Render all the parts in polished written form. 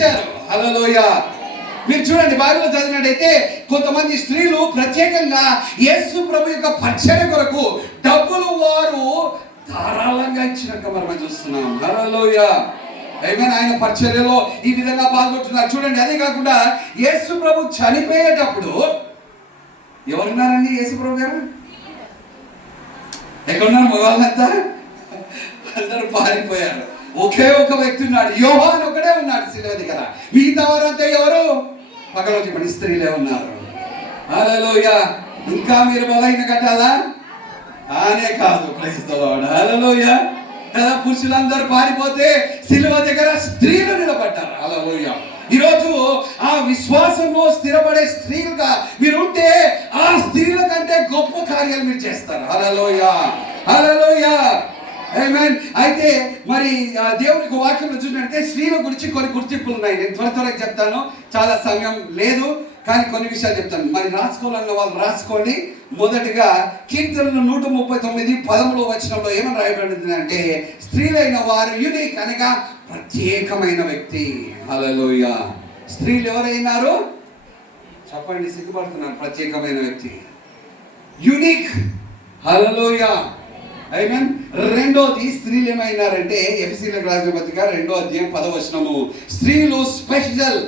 చేశారు. హల్లెలూయా. మీరు చూడండి, బైబిల్ చదివినట్టయితే కొంతమంది స్త్రీలు ప్రత్యేకంగా యేసు ప్రభు యొక్క పరిచర్య కొరకు డబ్బులు వారు ధారాళంగా ఇచ్చినట్టు మనం చూస్తున్నాం. హల్లెలూయా. ఆమేన్. ఆయన పరిచర్యలో ఈ విధంగా పాల్గొంటున్నారు. చూడండి, అదే కాకుండా యేసు ప్రభు చనిపోయేటప్పుడు ఎవరున్నారండి? యేసు ప్రభు గారు ఎక్కడున్నారు? మగవాళ్ళంతా అందరూ పారిపోయారు. ఒకే ఒక వ్యక్తి ఉన్నాడు, యోహాను ఒకడే ఉన్నాడు శిలువ దగ్గర. మిగతా వారంతా ఎవరు? పక్కన చెప్పండి, స్త్రీలే ఉన్నారు. హల్లెలూయా. ఇంకా మీరు మొదలైన కట్టాలా? ఆనే కాదు, ప్రైజ్ ది లార్డ్. హల్లెలూయా. కదా, పురుషులందరూ పారిపోతే శిలువ దగ్గర స్త్రీలు నిలబడ్డారు. హల్లెలూయా. ఈరోజు ఆ విశ్వాసంలో స్థిరపడే స్త్రీలుగా మీరు ఉంటే ఆ స్త్రీల కంటే గొప్ప కార్యాలు మీరు చేస్తారు. హల్లెలూయా. హల్లెలూయా. ఆమేన్. అయితే మరి దేవునికి వాక్యంలో చూసినట్లయితే స్త్రీల గురించి కొన్ని గుర్తింపులు ఉన్నాయి. నేను త్వరగా చెప్తాను, చాలా సమయం లేదు, కానీ కొన్ని విషయాలు చెప్తాను. మరి రాసుకోవాలన్న వాళ్ళు రాసుకోండి. మొదటిగా కీర్తనలు 139:13 వచనంలో ఏమని రాయబడింది అంటే, స్త్రీలైన వారు యూనిక్ అనగా ప్రత్యేకమైన వ్యక్తి. హల్లెలూయా. స్త్రీలు ఎవరైనారు చెప్పండి? సిగ్గుపడుతున్నారు. ప్రత్యేకమైన వ్యక్తి, యూనిక్. హల్లెలూయా. ఆమేన్. రెండోది, స్త్రీలు ఏమైనారంటే ఎఫెసీయులకు రాసిన పత్రిక 2వ అధ్యాయం 10వ వచనము, స్త్రీలు స్పెషల్.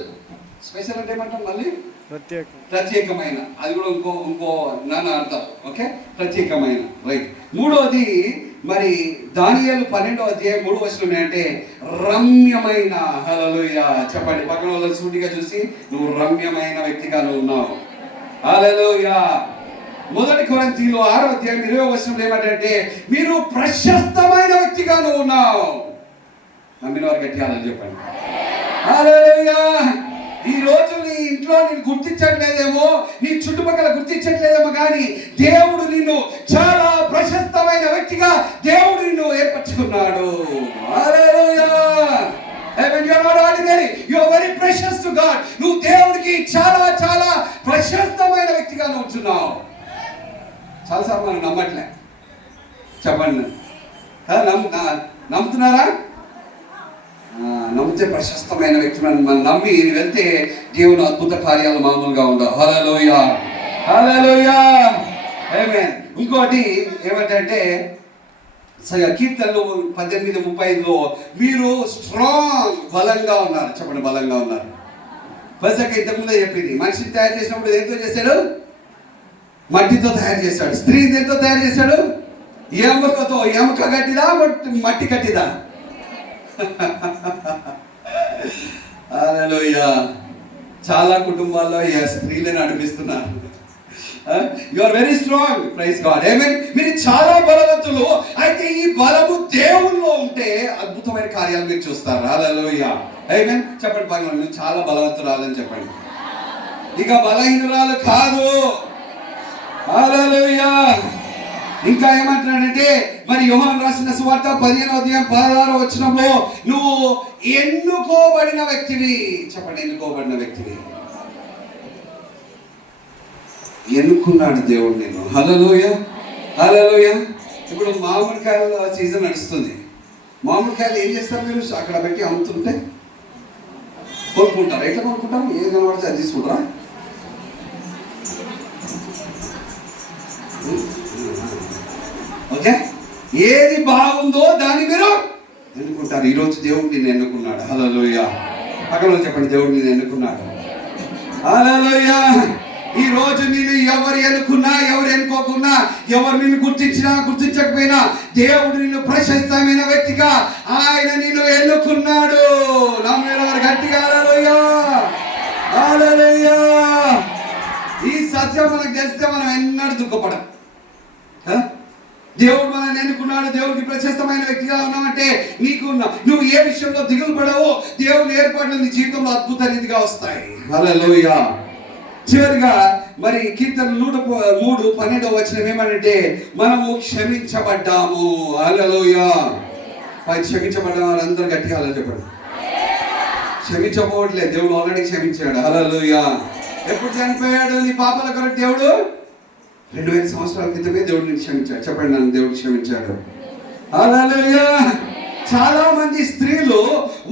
స్పెషల్ అంటే ఏమంటాం? మళ్ళీ ప్రత్యేకమైన. అది కూడా ఇంకో నాన్న అర్థం. ఓకే, ప్రత్యేకమైన. రైట్. మూడోది, మరి దానియేలు 12వ అధ్యాయం 3వ వచనం అంటే రమ్యమైన. హల్లెలూయా. చెప్పండి పక్కన వాళ్ళని సూటిగా చూసి, నువ్వు రమ్యమైన వ్యక్తిగా నువ్వు ఉన్నావు. హల్లెలూయా. మొదటి కొరింథీయులు 6వ అధ్యాయం 20వ వచనంలో ఏమంటే, మీరు ప్రశస్తమైన వ్యక్తిగా నువ్వు ఉన్నావు. నమ్మిన వారు గట్టిగా చెప్పండి. హల్లెలూయా. ఈ రోజు నీ ఇంట్లో నేను గుర్తించట్లేదేమో, నీ చుట్టుపక్కల గుర్తించట్లేదేమో, కానీ దేవుడు నిన్ను చాలా ప్రశస్తమైన వ్యక్తిగా దేవుడు నిన్ను ఏర్పరచుకున్నాడు. హల్లెలూయా. Amen. You are not ordinary. You are very precious to God. నువ్వు దేవుడికి చాలా చాలా ప్రశస్తమైన వ్యక్తిగా ఉంటున్నావు. చాలాసార్లు మనం నమ్మట్లే. చెప్పండి, నమ్ముతున్నారా? నమ్మితే ప్రశస్తమైన వ్యక్తి మనం నమ్మి వెళ్తే దేవుని అద్భుత కార్యాలు మామూలుగా ఉండవు. హల్లెలూయా. హల్లెలూయా. ఆమేన్. ఇంకోటి ఏమంటే కీర్తనలు 18:35లో మీరు స్ట్రాంగ్, బలంగా ఉన్నారు. చెప్పండి, బలంగా ఉన్నారు. ఫస్ట్ ఇంతకుముందే చెప్పింది, మనిషిని తయారు చేసినప్పుడు దేంతో చేశాడు? మట్టితో తయారు చేశాడు. స్త్రీ దేంతో తయారు చేశాడు? ఎముకతో. ఎముక గట్టిదా, మట్టి గట్టిదా? హల్లెలూయా. చాలా కుటుంబాల్లో స్త్రీలను నడిపిస్తున్నారు. You are very strong. Praise God. Amen. మీరు చాలా బలవంతులు. అయితే ఈ బలము దేవునిలో ఉంటే అద్భుతమైన కార్యాలు మీరు చూస్తారు. హల్లెలూయా. ఆమేన్. చెప్పండి పక్కన, నువ్వు చాలా బలవంతురాలని చెప్పండి. ఇక బలహీనురాలు కాదు. హల్లెలూయా. ఇంకా ఏమంటున్నాడంటే, మరి యోహాను రాసిన సువార్త 15వ అధ్యాయం 16వ వచనంలో నువ్వు ఎన్నుకోబడిన వ్యక్తివి. చెప్పండి, ఎన్నుకోబడిన వ్యక్తివి. ఎన్నుకున్నాడు దేవుడు నేను. హల్లెలూయా. హల్లెలూయా. ఇప్పుడు మామిడికాయల సీజన్ నడుస్తుంది. మామిడికాయలు ఏం చేస్తారు మీరు? అక్కడ పెట్టి అమ్ముతుంటే కొనుక్కుంటారు. ఎట్లా కొనుక్కుంటారు? ఏది కనబడితే అది తీసుకుంటారా? ఓకే, ఏది బాగుందో దాన్ని మీరు ఎన్నుకుంటారు. ఈరోజు దేవుడు నిన్ను ఎన్నుకున్నాడు. హల్లెలూయా. పక్కన చెప్పండి, దేవుడు నిన్ను ఎన్నుకున్నాడు. హల్లెలూయా. ఈ రోజు నేను ఎవరు ఎన్నుకున్నా, ఎవరు ఎన్నుకోకున్నా, ఎవరు నిన్ను గుర్తించినా గుర్తించకపోయినా, దేవుడు నిన్ను ప్రశస్తమైన వ్యక్తిగా ఆయన నిన్ను ఎన్నుకున్నాడు. నమ్మేవారు గట్టిగా హల్లెలూయా. హల్లెలూయా. ఈ సత్యం మనకు తెలిస్తే మనం ఎన్నడూ దుఃఖపడం. దేవుడు మనల్ని ఎన్నుకున్నాడు, దేవుడికి ప్రశస్తమైన వ్యక్తిగా ఉన్నామంటే నీకు నువ్వు ఏ విషయంలో దిగులు పడవో దేవుని ఏర్పాట్లు నీ జీవితంలో అద్భుత రీతిగా వస్తాయి. హల్లెలూయా. చివరిగా మరి కీర్తన 103:12 వచనం ఏమనంటే, మనము క్షమించబడ్డాము. హల్లెలూయా. క్షమించబడ్డ వారందరూ గట్టిగా అలా చెప్పండి. క్షమించబోవట్లేదు, దేవుడు ఆల్రెడీ క్షమించాడు. హల్లెలూయా. ఎప్పుడు చనిపోయాడు నీ పాపాల కొరకు? దేవుడు 2000 సంవత్సరాల క్రితమే దేవుడిని క్షమించాడు. చెప్పండి, నన్ను దేవుడు క్షమించాడు. హల్లెలూయా. చాలా మంది స్త్రీలు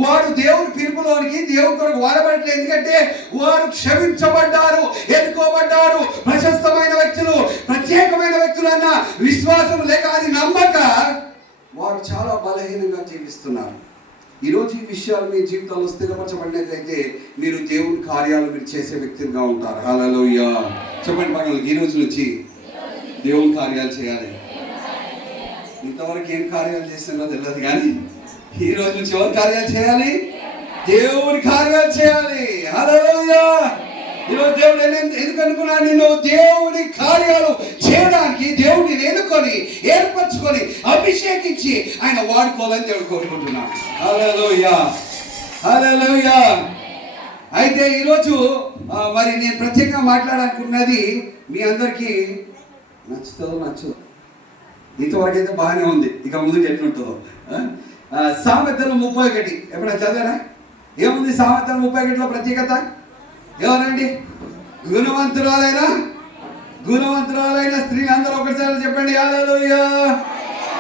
వారు దేవుని పిలుపులోనికి దేవుని కొరకు వాడబడలేదు. ఎందుకంటే వారు క్షమించబడ్డారు, ఎన్నుకోబడ్డారు, ప్రశస్తమైన వ్యక్తులు, ప్రత్యేకమైన వ్యక్తులు అన్న విశ్వాసం లేక అది నమ్మక వారు చాలా బలహీనంగా జీవిస్తున్నారు. ఈరోజు ఈ విషయాలు మీ జీవితంలో స్థిరపరచబడినట్లయితే మీరు దేవుని కార్యాలు మీరు చేసే వ్యక్తులుగా ఉంటారు. హల్లెలూయా. చెప్పండి పక్కన, ఈ రోజు నుంచి దేవుని కార్యాలు చేయాలి. ఇంతవరకు ఏం కార్యాలు చేస్తున్నారో తెలియదు, కానీ ఈ రోజు నుంచి ఎవరి కార్యాలు చేయాలి? దేవుని కార్యాలు చేయాలి. హల్లెలూయా. ఈరోజు దేవుడు ఎందుకు అనుకున్నాను? నేను దేవుని కార్యాలు చేయడానికి దేవుడిని ఎన్నుకొని ఏర్పరచుకొని అభిషేకించి ఆయన వాడుకోవాలని దేవుడు కోరుకుంటున్నాను. హల్లెలూయా, హల్లెలూయా. అయితే ఈరోజు మరి నేను ప్రత్యేకంగా మాట్లాడాలనుకున్నది మీ అందరికీ నచ్చుతుందో నచ్చదు. ఇంతవరకు అయితే బాగానే ఉంది, ఇక ముందుకు ఎట్లుంటుందో. సామెతలు 31 ఎప్పుడైనా చదివారా? ఏముంది సామెతలు 31లో ప్రత్యేకత? ఎవరండి? గుణవంతురాలైన స్త్రీలు అందరూ ఒకసారి చెప్పండి, హల్లెలూయా,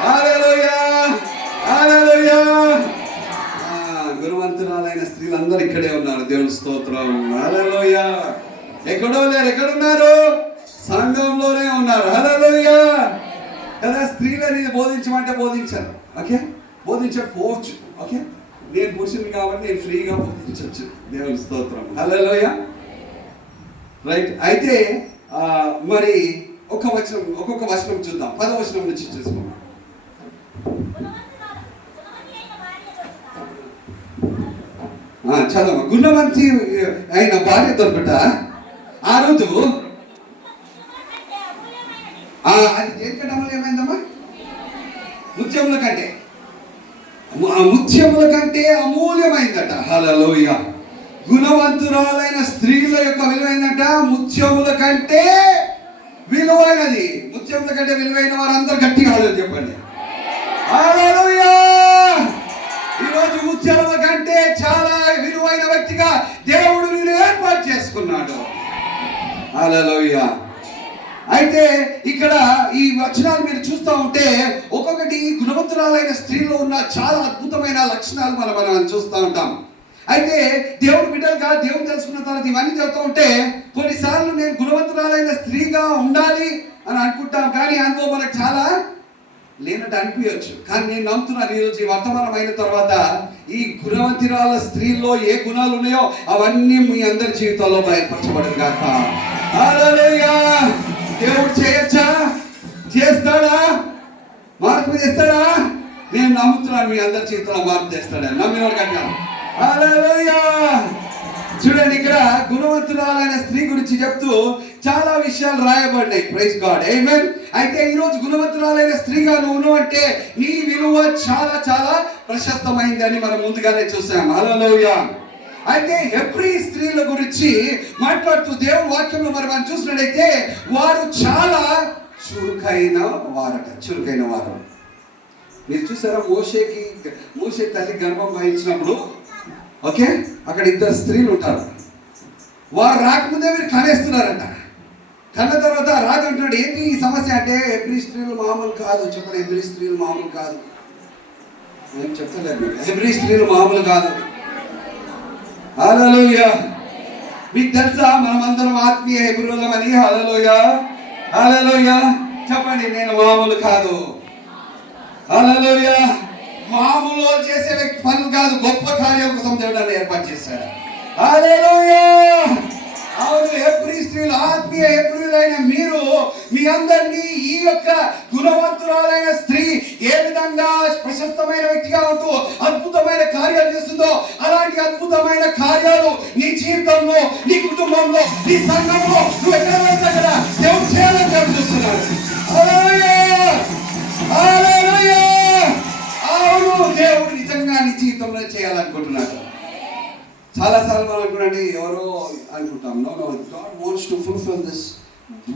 హల్లెలూయా, హల్లెలూయా. గుణవంతురాలైన స్త్రీలు అందరూ ఇక్కడే ఉన్నారు. దేవుని స్తోత్రం, హల్లెలూయా. ఎక్కడో లేరు, ఎక్కడున్నారు? సంఘంలోనే ఉన్నారు. హల్లెలూయా కదా. స్త్రీలని బోధించమంటే బోధించారు, ఓకే, బోధించకపోవచ్చు, ఓకే. నేను పురుషుని కాబట్టి నేను ఫ్రీగా బోధించవచ్చు. దేవుని స్తోత్రం, హల్లెలూయా. రైట్. అయితే మరి ఒక్కొక్క వచనం చూద్దాం. 10వ వచనం నుంచి చూసుకుందాం. చదవ. గుణవంతి అయిన భార్య దొరుకుట ఆ రోజు అది దేనికంటే అమలు ఏమైందమ్మా? ముత్యముల కంటే అమూల్యమైందట. హల్లెలూయా. గుణవంతురాలైన స్త్రీల యొక్క విలువైందంట ముత్యముల కంటే విలువైనది. ముత్యముల కంటే విలువైన వారందరూ గట్టిగా చెప్పండి, హల్లెలూయా. ఈరోజు ముత్యముల కంటే చాలా విలువైన వ్యక్తిగా దేవుడు నిన్ను ఏర్పాటు చేసుకున్నాడు. హల్లెలూయా. అయితే ఇక్కడ ఈ వచనాలు మీరు చూస్తూ ఉంటే ఒక్కొక్కటి గుణవంతురాలైన స్త్రీలో ఉన్న చాలా అద్భుతమైన లక్షణాలు మనం చూస్తూ ఉంటాం. అయితే దేవుడు బిడ్డలుగా దేవుడు తెలుసుకున్న తర్వాత ఇవన్నీ చదువుతూ ఉంటే కొన్నిసార్లు నేను గుణవంతురాలైన స్త్రీగా ఉండాలి అని అనుకుంటాం, కానీ అందులో మనకు చాలా లేనట్టు అనిపించవచ్చు. కానీ నేను నమ్ముతున్నాను ఈరోజు ఈ వర్తమానం అయిన తర్వాత ఈ గుణవంతురాల స్త్రీల్లో ఏ గుణాలు ఉన్నాయో అవన్నీ మీ అందరి జీవితాల్లో బయలుపరచబడదు కాక. హల్లెలూయా. దేవుడు చేయొచ్చా? చేస్తాడా? మార్పు చేస్తాడా? నేను నమ్ముతున్నాను మీ అందరి జీవితంలో మార్పు చేస్తాడా. నమ్మిన వాడు కన్నా హల్లెలూయా. చూడండి, ఇక్కడ గుణవంతురాలైన స్త్రీ గురించి చెప్తూ చాలా విషయాలు రాయబడినాయి. ప్రైజ్ గాడ్, ఆమేన్. అయితే ఈరోజు గుణవంతురాలైన స్త్రీగా నువ్వు అంటే నీ విలువ చాలా చాలా ప్రశస్తమైందని మనం ముందుగానే చూసాం. హల్లెలూయా. అయితే హెబ్రీ స్త్రీల గురించి మాట్లాడుతూ దేవుని వాక్యంలో మనం చూసినట్లయితే వారు చాలా చురుకైన వారు. మీరు చూసారా? మోషే తల్లి గర్భం వహించినప్పుడు, ఓకే, అక్కడ 2 స్త్రీలు ఉంటారు. వారు రాకముందే మీరు కనేస్తున్నారంట. కన్న తర్వాత రాజు అంటున్నాడు, ఏంటి ఈ సమస్య అంటే హెబ్రీ స్త్రీలు మామూలు కాదు. చెప్పండి, హెబ్రీ స్త్రీలు మామూలు కాదు. నేను చెప్తలేదు, హెబ్రీ స్త్రీలు మామూలు కాదు. హల్లెలూయా. మీకు తెలుసా మనమందరం ఆత్మీయ హెబ్రీయులమని? హల్లెలూయా, హల్లెలూయా. చెప్పండి, నేను మామూలు కాదు. హల్లెలూయా. మామూలు చేసే వ్యక్తి పనులు కాదు, గొప్ప కార్యం కోసం దేవుడు ఏర్పాటు చేశాడు. హల్లెలూయా. అవును, హెబ్రీ స్త్రీలు, ఆత్మీయ హెబ్రీయులైన మీరు మీ అందరినీ ఈ యొక్క గుణవంతురాలైన స్త్రీ ఏ విధంగా ప్రశస్తమైన వ్యక్తిగా ఉంటూ అద్భుతమైన కార్యాలు చేస్తుందో అలాంటి అద్భుతమైన కార్యాలు నీ జీవితంలో, నీ కుటుంబంలో, నీ సంఘంలో నువ్వు ఎక్కడ వెళ్తే అక్కడ దేవుడు చేయాలని చూస్తున్నాడు. హల్లెలూయా, హల్లెలూయా. అవును, దేవుడు నిజంగా నీ జీవితంలో చేయాలనుకుంటున్నాడు. చాలాసార్లు మనం అనుకున్నాండి, ఎవరో అనుకుంటాం. No, God wants to fulfil this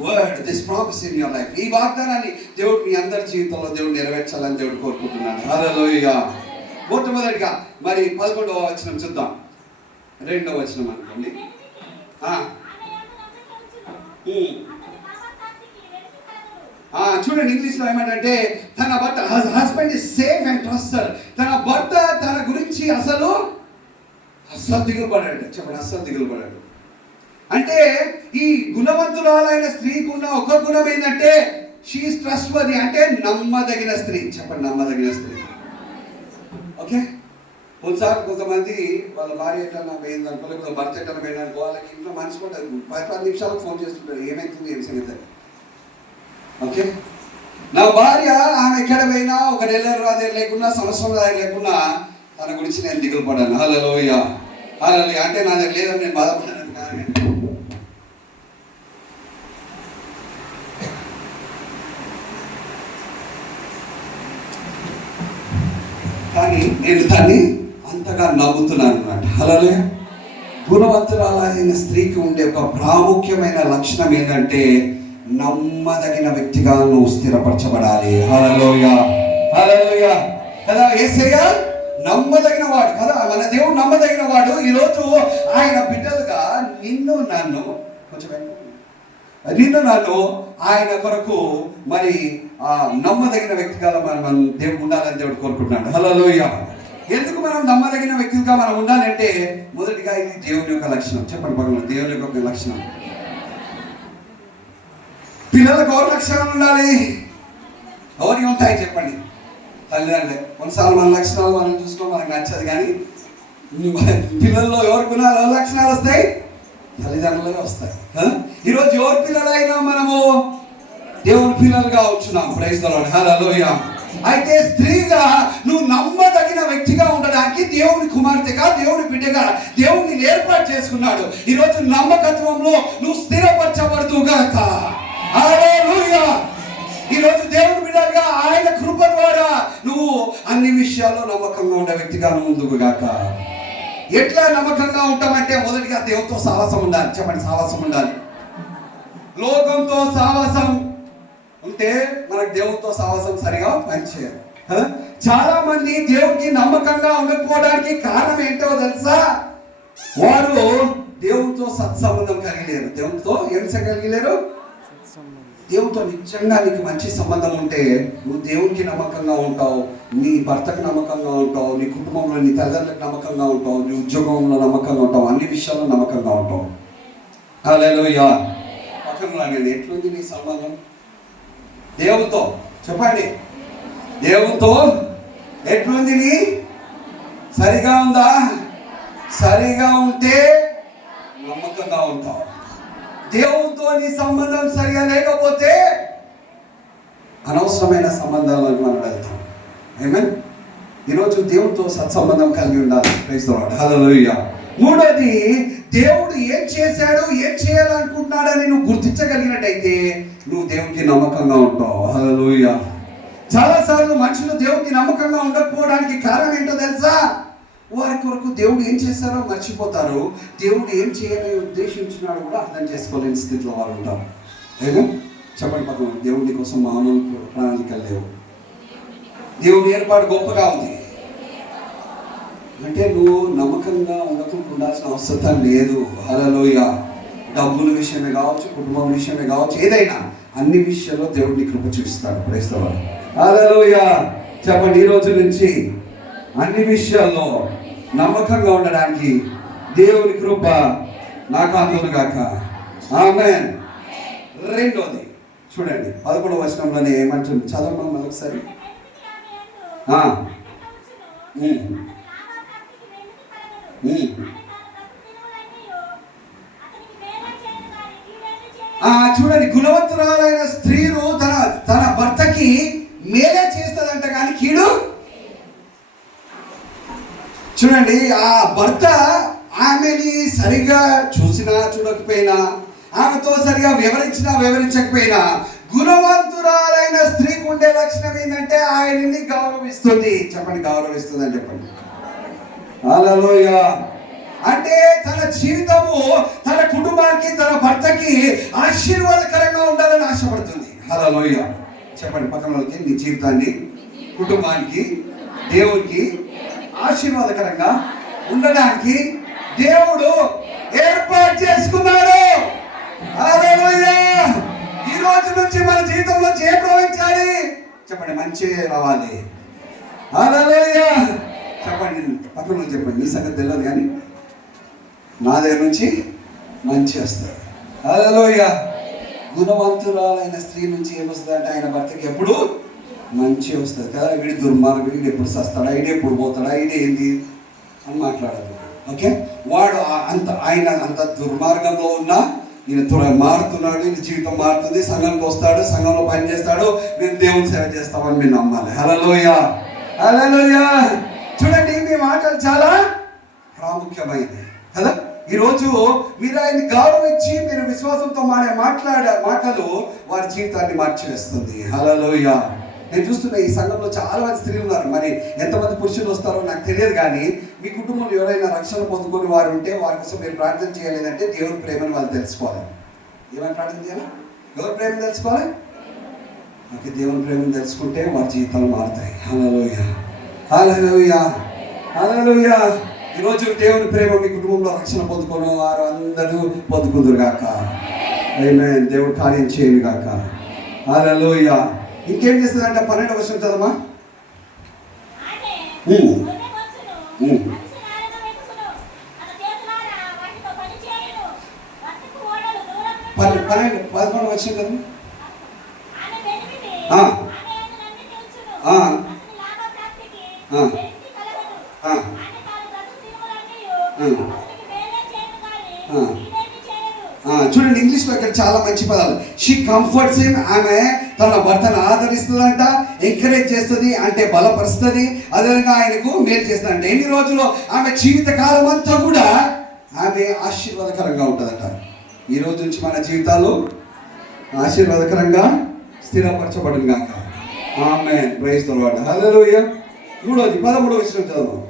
word, this promise in your life. ఈ వాగ్దానాన్ని దేవుడు మీ అందరి జీవితంలో దేవుడు నెరవేర్చాలని దేవుడు కోరుకుంటున్నాడు. హల్లెలూయా. మొట్టమొదటిగా మరి 11వ వచనం చూద్దాం. 2వ వచనం అనుకోండి. చూడండి, ఇంగ్లీష్లో ఏమంటే తన భర్త husband is safe and trusted. తన భర్త తన గురించి అసలు దిగులు పడాడు. చెప్పండి, అస్సలు దిగులు పడాడు. అంటే ఈ గుణవంతురాలైన స్త్రీకి ఉన్న ఒక గుణం ఏంటంటే షీఈస్ ట్రస్ట్వర్ది, అంటే నమ్మదగిన స్త్రీ. చెప్పండి, నమ్మదగిన స్త్రీ. ఓకే, కొన్నిసార్లు కొంతమంది వాళ్ళ భార్య ఎట్లా పోయింది అనుకో, లేకపోతే భర్త ఎట్లా పోయింది అనుకో, వాళ్ళకి ఇంట్లో మనిషి కూడా 10 నిమిషాలకు ఫోన్ చేస్తుంటారు, ఏమైతుంది ఏం సంగతి. ఓకే, నా భార్య ఆమె ఎక్కడ పోయినా ఒక నెల రాదే లేకున్నా సంవత్సరం రాదే లేకున్నా తన గురించి నేను దిగులు పడాను. హల్లెలూయా, హల్లెలూయా. అంటే నా దగ్గర లేదని నేను బాధపడ్డాను కానీ నేను దాన్ని అంతగా నమ్ముతున్నాను అన్నమాట. హల్లెలూయా. గుణవంతురాలైన స్త్రీకి ఉండే ఒక ప్రాముఖ్యమైన లక్షణం ఏంటంటే నమ్మదగిన వ్యక్తిగా నువ్వు స్థిరపరచబడాలి. హల్లెలూయా, హల్లెలూయా. కదా, యేసయ్య నమ్మదగిన వాడు కదా, మన దేవుడు నమ్మదగిన వాడు. ఈరోజు ఆయన బిడ్డలుగా నిన్ను నన్ను ఆయన కొరకు మరి నమ్మదగిన వ్యక్తిగా మనం దేవుడు ఉండాలని దేవుడు కోరుకుంటున్నాడు. హల్లెలూయా. ఎందుకు మనం నమ్మదగిన వ్యక్తులుగా మనం ఉండాలంటే మొదటిగా ఇది దేవుని యొక్క లక్షణం. చెప్పండి భగవాన్, దేవుని యొక్క లక్షణం. పిల్లలకు ఎవరి లక్షణాలు ఉండాలి? ఎవరికి ఉంటాయి చెప్పండి? తల్లిదండ్రులే. కొన్నిసార్లు మన లక్షణాలు మనం చూసుకో మనకు నచ్చదు, కానీ పిల్లల్లో ఎవరి గుణాలు ఎవరి లక్షణాలు వస్తాయి? తల్లిదండ్రులుగా వస్తాయి. ఈరోజు ఎవరి పిల్లలైనా మనము దేవుని పిల్లలుగా వచ్చున్నాం. ప్రైజ్ ది లార్డ్, హల్లెలూయా. అయితే స్త్రీగా నువ్వు నమ్మదగిన వ్యక్తిగా ఉండడానికి దేవుని కుమార్తెగా దేవుని బిడ్డగా దేవుని ఏర్పాటు చేసుకున్నాడు. ఈరోజు నమ్మకత్వంలో నువ్వు స్థిరపరచబడుతుగాక. హల్లెలూయా. ఈరోజు దేవుని బిడ్డగా ఆయన కృప ద్వారా నువ్వు అన్ని విషయాల్లో నమ్మకంగా ఉండే వ్యక్తిగా ముందుగాక. ఎట్లా నమ్మకంగా ఉంటామంటే మొదటిగా దేవునితో సావాసం ఉండాలి. చెప్పండి, సావాసం ఉండాలి. లోకంతో సావాసం ఉంటే మనకు దేవునితో సావాసం సరిగా పనిచేయదు. చాలా మంది దేవునికి నమ్మకంగా ఉండకపోవడానికి కారణం ఏంటో తెలుసా? వారు దేవునితో సత్సంబంధం కలిగలేరు. దేవునితో ఏం కలిగలేరు? దేవునితో నిజంగా నీకు మంచి సంబంధం ఉంటే నువ్వు దేవునికి నమ్మకంగా ఉంటావు, నీ భర్తకు నమ్మకంగా ఉంటావు, నీ కుటుంబంలో నీ తల్లిదండ్రులకు నమ్మకంగా ఉంటావు, నీ ఉద్యోగంలో నమ్మకంగా ఉంటావు, అన్ని విషయాల్లో నమ్మకంగా ఉంటావు. హల్లెలూయా. పక్కన అనేది ఎట్లుంది నీ సంబంధం దేవునితో? చెప్పండి, దేవునితో ఎట్లుంది? నీ సరిగా ఉందా? సరిగా ఉంటే నమ్మకంగా ఉంటావు. దేవునితో నీ సంబంధం సరిగా లేకపోతే అనవసరమైన సంబంధాలను మనం వెళ్తాం. ఆమేన్. ఈరోజు దేవునితో సత్సంబంధం కలిగి ఉండాలి. ప్రైజ్ ది లార్డ్, హల్లెలూయా. మూడోది, దేవుడు ఏం చేశాడు, ఏం చేయాలనుకుంటున్నాడని నువ్వు గుర్తించగలిగినట్టయితే నువ్వు దేవునికి నమ్మకంగా ఉంటావు. హల్లెలూయా. చాలాసార్లు మనుషులు దేవునికి నమ్మకంగా ఉండకపోవడానికి కారణం ఏంటో తెలుసా? వారి కొరకు దేవుడు ఏం చేశారో మర్చిపోతారు. దేవుడు ఏం చేయాలని ఉద్దేశించినాడు కూడా అర్థం చేసుకోలేని స్థితిలో వాళ్ళు ఉంటారు. ఏమో చెప్పండి పక్కన, దేవుడి కోసం మామూలు ప్రణాళికలు లేవు. దేవుని ఏర్పాటు గొప్పగా ఉంది అంటే నువ్వు నమ్మకంగా ఉండకుండా ఉండాల్సిన అవసరం లేదు. హల్లెలూయా. డబ్బుల విషయమే కావచ్చు, కుటుంబం విషయమే కావచ్చు, ఏదైనా అన్ని విషయాల్లో దేవుడిని కృప చూపిస్తాడు. ప్రైజ్ ది లార్డ్, హల్లెలూయా. చెప్పండి, ఈ రోజు నుంచి అన్ని విషయాల్లో నమ్మకంగా ఉండడానికి దేవుని కృప నాకు అందునుగాక. ఆమేన్. రెండోది చూడండి, 11వ వచనంలోనే ఏమంటుంది? చదవమా మరొకసారి. చూడండి, గుణవంతురాలైన స్త్రీలు తన భర్తకి మేలే చేస్తుందంట కానీ కీడు. చూడండి, ఆ భర్త ఆమెని సరిగా చూసినా చూడకపోయినా, ఆమెతో సరిగా వివరించకపోయినా, గుణవంతురాలైన స్త్రీకి ఉండే లక్షణం ఏంటంటే ఆయనని గౌరవిస్తుంది. చెప్పండి, గౌరవిస్తుంది అని చెప్పండి. హల్లెలూయా. అంటే తన జీవితము తన కుటుంబానికి తన భర్తకి ఆశీర్వాదకరంగా ఉండాలని ఆశపడుతుంది. హల్లెలూయా. చెప్పండి పక్కన వాళ్ళకి, నీ జీవితాన్ని కుటుంబానికి దేవునికి ఆశీర్వాదకరంగా ఉండడానికి దేవుడు ఏర్పాటు చేసుకున్నాడు. హల్లెలూయా. ఈ రోజు నుంచి మన జీవితంలో ఏ ప్రవహించాలి? చెప్పండి, మంచి రావాలి. హల్లెలూయా. చెప్పండి, పక్కన నుంచి చెప్పండి. నీ సంగతి తెలియదు కానీ నా దగ్గర నుంచి మంచి వస్తుంది. హల్లెలూయా. గుణవంతురాలైన స్త్రీ నుంచి ఏమొస్తుంది అంటే ఆయన భర్తకి ఎప్పుడు మంచి వస్తుంది కదా. వీడి దుర్మార్గుడు, వీడు ఎప్పుడు సస్తాడా, వీడు ఎప్పుడు పోతాడా, వీడు ఏంది అని మాట్లాడదు. ఓకే, వాడు ఆయన అంత దుర్మార్గంలో ఉన్నా ఈయన మారుతున్నాడు, ఈయన జీవితం మారుతుంది, సంఘంకి వస్తాడు, సంఘంలో పని చేస్తాడు, నేను దేవుని సేవ చేస్తామని మీరు నమ్మాలి. హల్లెలూయా, హల్లెలూయా. చూడండి, మీ మాటలు చాలా ప్రాముఖ్యమైనవి కదా. ఈరోజు మీరు ఆయన్ని గౌరవించి మీరు విశ్వాసంతో మాట్లాడే మాటలు వారి జీవితాన్ని మార్చివేస్తుంది. హల్లెలూయా. నేను చూస్తున్నా ఈ సంఘంలో చాలా మంది స్త్రీలు ఉన్నారు. మరి ఎంతమంది పురుషులు వస్తారో నాకు తెలియదు కానీ మీ కుటుంబంలో ఎవరైనా రక్షణ పొందుకొని వారు ఉంటే వారి కోసం మీరు ప్రార్థన చేయలేదంటే దేవుని ప్రేమను వాళ్ళు తెలుసుకోవాలి. ఏమైనా ప్రార్థన చేయాలి? ఎవరి ప్రేమను తెలుసుకోవాలి? ఓకే, దేవుని ప్రేమను తెలుసుకుంటే వారి జీవితాలు మారుతాయి. హల్లెలూయా, హల్లెలూయా, హల్లెలూయా. ఈరోజు దేవుని ప్రేమ మీ కుటుంబంలో రక్షణ పొందుకొని వారు అందరూ పొందుకుందరు గాక. ఆమేన్. దేవుడు కార్యం చేయను గాక. హల్లెలూయా. ఇంకేం చేస్తుందంటే 12వ వచనం చదవమా. 11వ వచనం చదవమా. చూడండి, ఇంగ్లీష్లో ఇక్కడ చాలా మంచి పదాలు. She comforts him. ఆమె తన భర్తను ఆదరిస్తుందంట, ఎంకరేజ్ చేస్తుంది, అంటే బలపరుస్తుంది, అదేవిధంగా ఆయనకు మేలు చేస్తుందంట. ఎన్ని రోజులు ఆమె జీవిత కాలం అంతా కూడా ఆమె ఆశీర్వాదకరంగా ఉంటుందట. ఈ రోజు నుంచి మన జీవితాలు ఆశీర్వాదకరంగా స్థిరపరచబడును గాక. Amen. Praise the Lord. Hallelujah. 13వ వచనం చదవండి.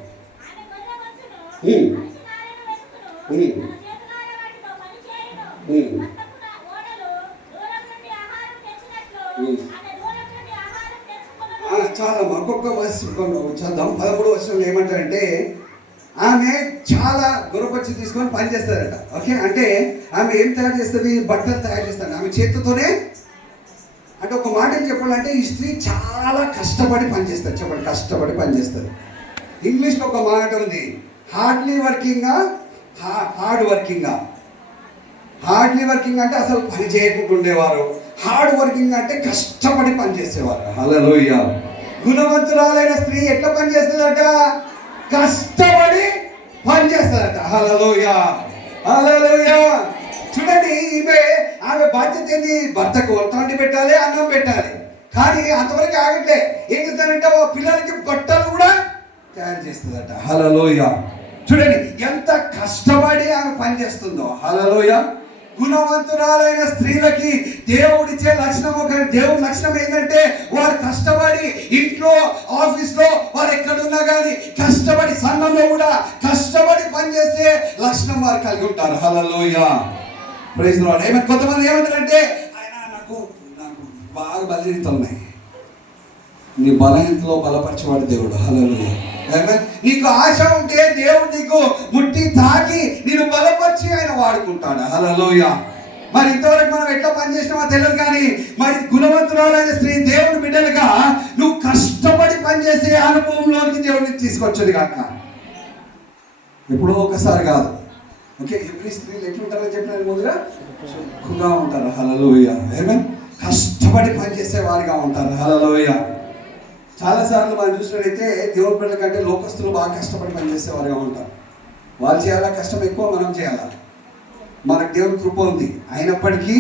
చాలా ఒక్కొక్క చదువు. 13వ వచనం ఏమంటారంటే ఆమె చాలా గురపచ్చి తీసుకొని పని చేస్తారట. ఓకే, అంటే ఆమె ఏం తయారు చేస్తుంది? బట్టలు తయారు చేస్తాడు ఆమె చేతితోనే. అంటే ఒక మాటలు చెప్పాలంటే ఈ స్త్రీ చాలా కష్టపడి పనిచేస్తారు. చెప్పండి, కష్టపడి పనిచేస్తారు. ఇంగ్లీష్లో ఒక మాట ఉంది, హార్డ్లీ వర్కింగా, హార్డ్ వర్కింగా. హార్డ్లీ వర్కింగ్ అంటే అసలు పని చేయకుండా ఉండేవారు, హార్డ్ వర్కింగ్ అంటే కష్టపడి పనిచేసేవారు. హల్లెలూయా. గుణవంతురాలైన స్త్రీ ఎట్లా పనిచేస్తుందట? కష్టపడి పనిచేస్తుందట. హల్లెలూయా, హల్లెలూయా. చూడండి, ఆమె బాధ్యత ఏంది? భర్తకు వంట వండి పెట్టాలి, అన్నం పెట్టాలి. కానీ అంతవరకు ఆగట్లే. ఏం చేస్తానంటే పిల్లలకి బట్టలు కూడా తయారు చేస్తుందట. హల్లెలూయా. చూడండి ఎంత కష్టపడి ఆమె పనిచేస్తుందో. హల్లెలూయా. గుణవంతురాలైన స్త్రీలకి దేవుడిచ్చే లక్షణం, దేవుడి లక్షణం ఏంటంటే వారు కష్టపడి ఇంట్లో, ఆఫీస్లో, వారు ఎక్కడున్నా కానీ కష్టపడి, సంఘంలో కూడా కష్టపడి పనిచేసే లక్షణం వారు కలిగి ఉంటారు. హల్లెలూయా. Praise the Lord. కొంతమంది ఏమంటారంటే ఆయన నాకు బాగా బలహీనతలు ఉన్నాయి. నీ బలహీనతలో బలపరచేవాడు దేవుడు. హల్లెలూయా. నీకు ఆశ ఉంటే దేవుడు నీకు ముట్టి తాకి నేను బలపరిచి ఆయన వాడుకుంటాడు. హల్లెలూయా. మరి ఇంతవరకు మనం ఎట్లా పనిచేసినామో తెలియదు కానీ మరి గుణవంతురాలైన స్త్రీ దేవుని బిడ్డలుగా నువ్వు కష్టపడి పనిచేసే అనుభవంలోకి దేవుడిని తీసుకొచ్చేది కాక. ఎప్పుడో ఒకసారి కాదు. ఓకే, ఎవ్రీ స్త్రీలు ఎట్లుంటారని చెప్పిన ముందుగా చురుకుగా ఉంటారు. హల్లెలూయా. ఆమేన్. కష్టపడి పనిచేసే వారిగా ఉంటారు. హల్లెలూయా. చాలాసార్లు మనం చూసినట్టయితే దేవుని బిడ్డల కంటే లోకస్తులు బాగా కష్టపడి పనిచేసేవారుగా ఉంటారు. వాళ్ళు చేయాలా కష్టం ఎక్కువ, మనం చేయాలా. మనకు దేవుని కృప ఉంది, అయినప్పటికీ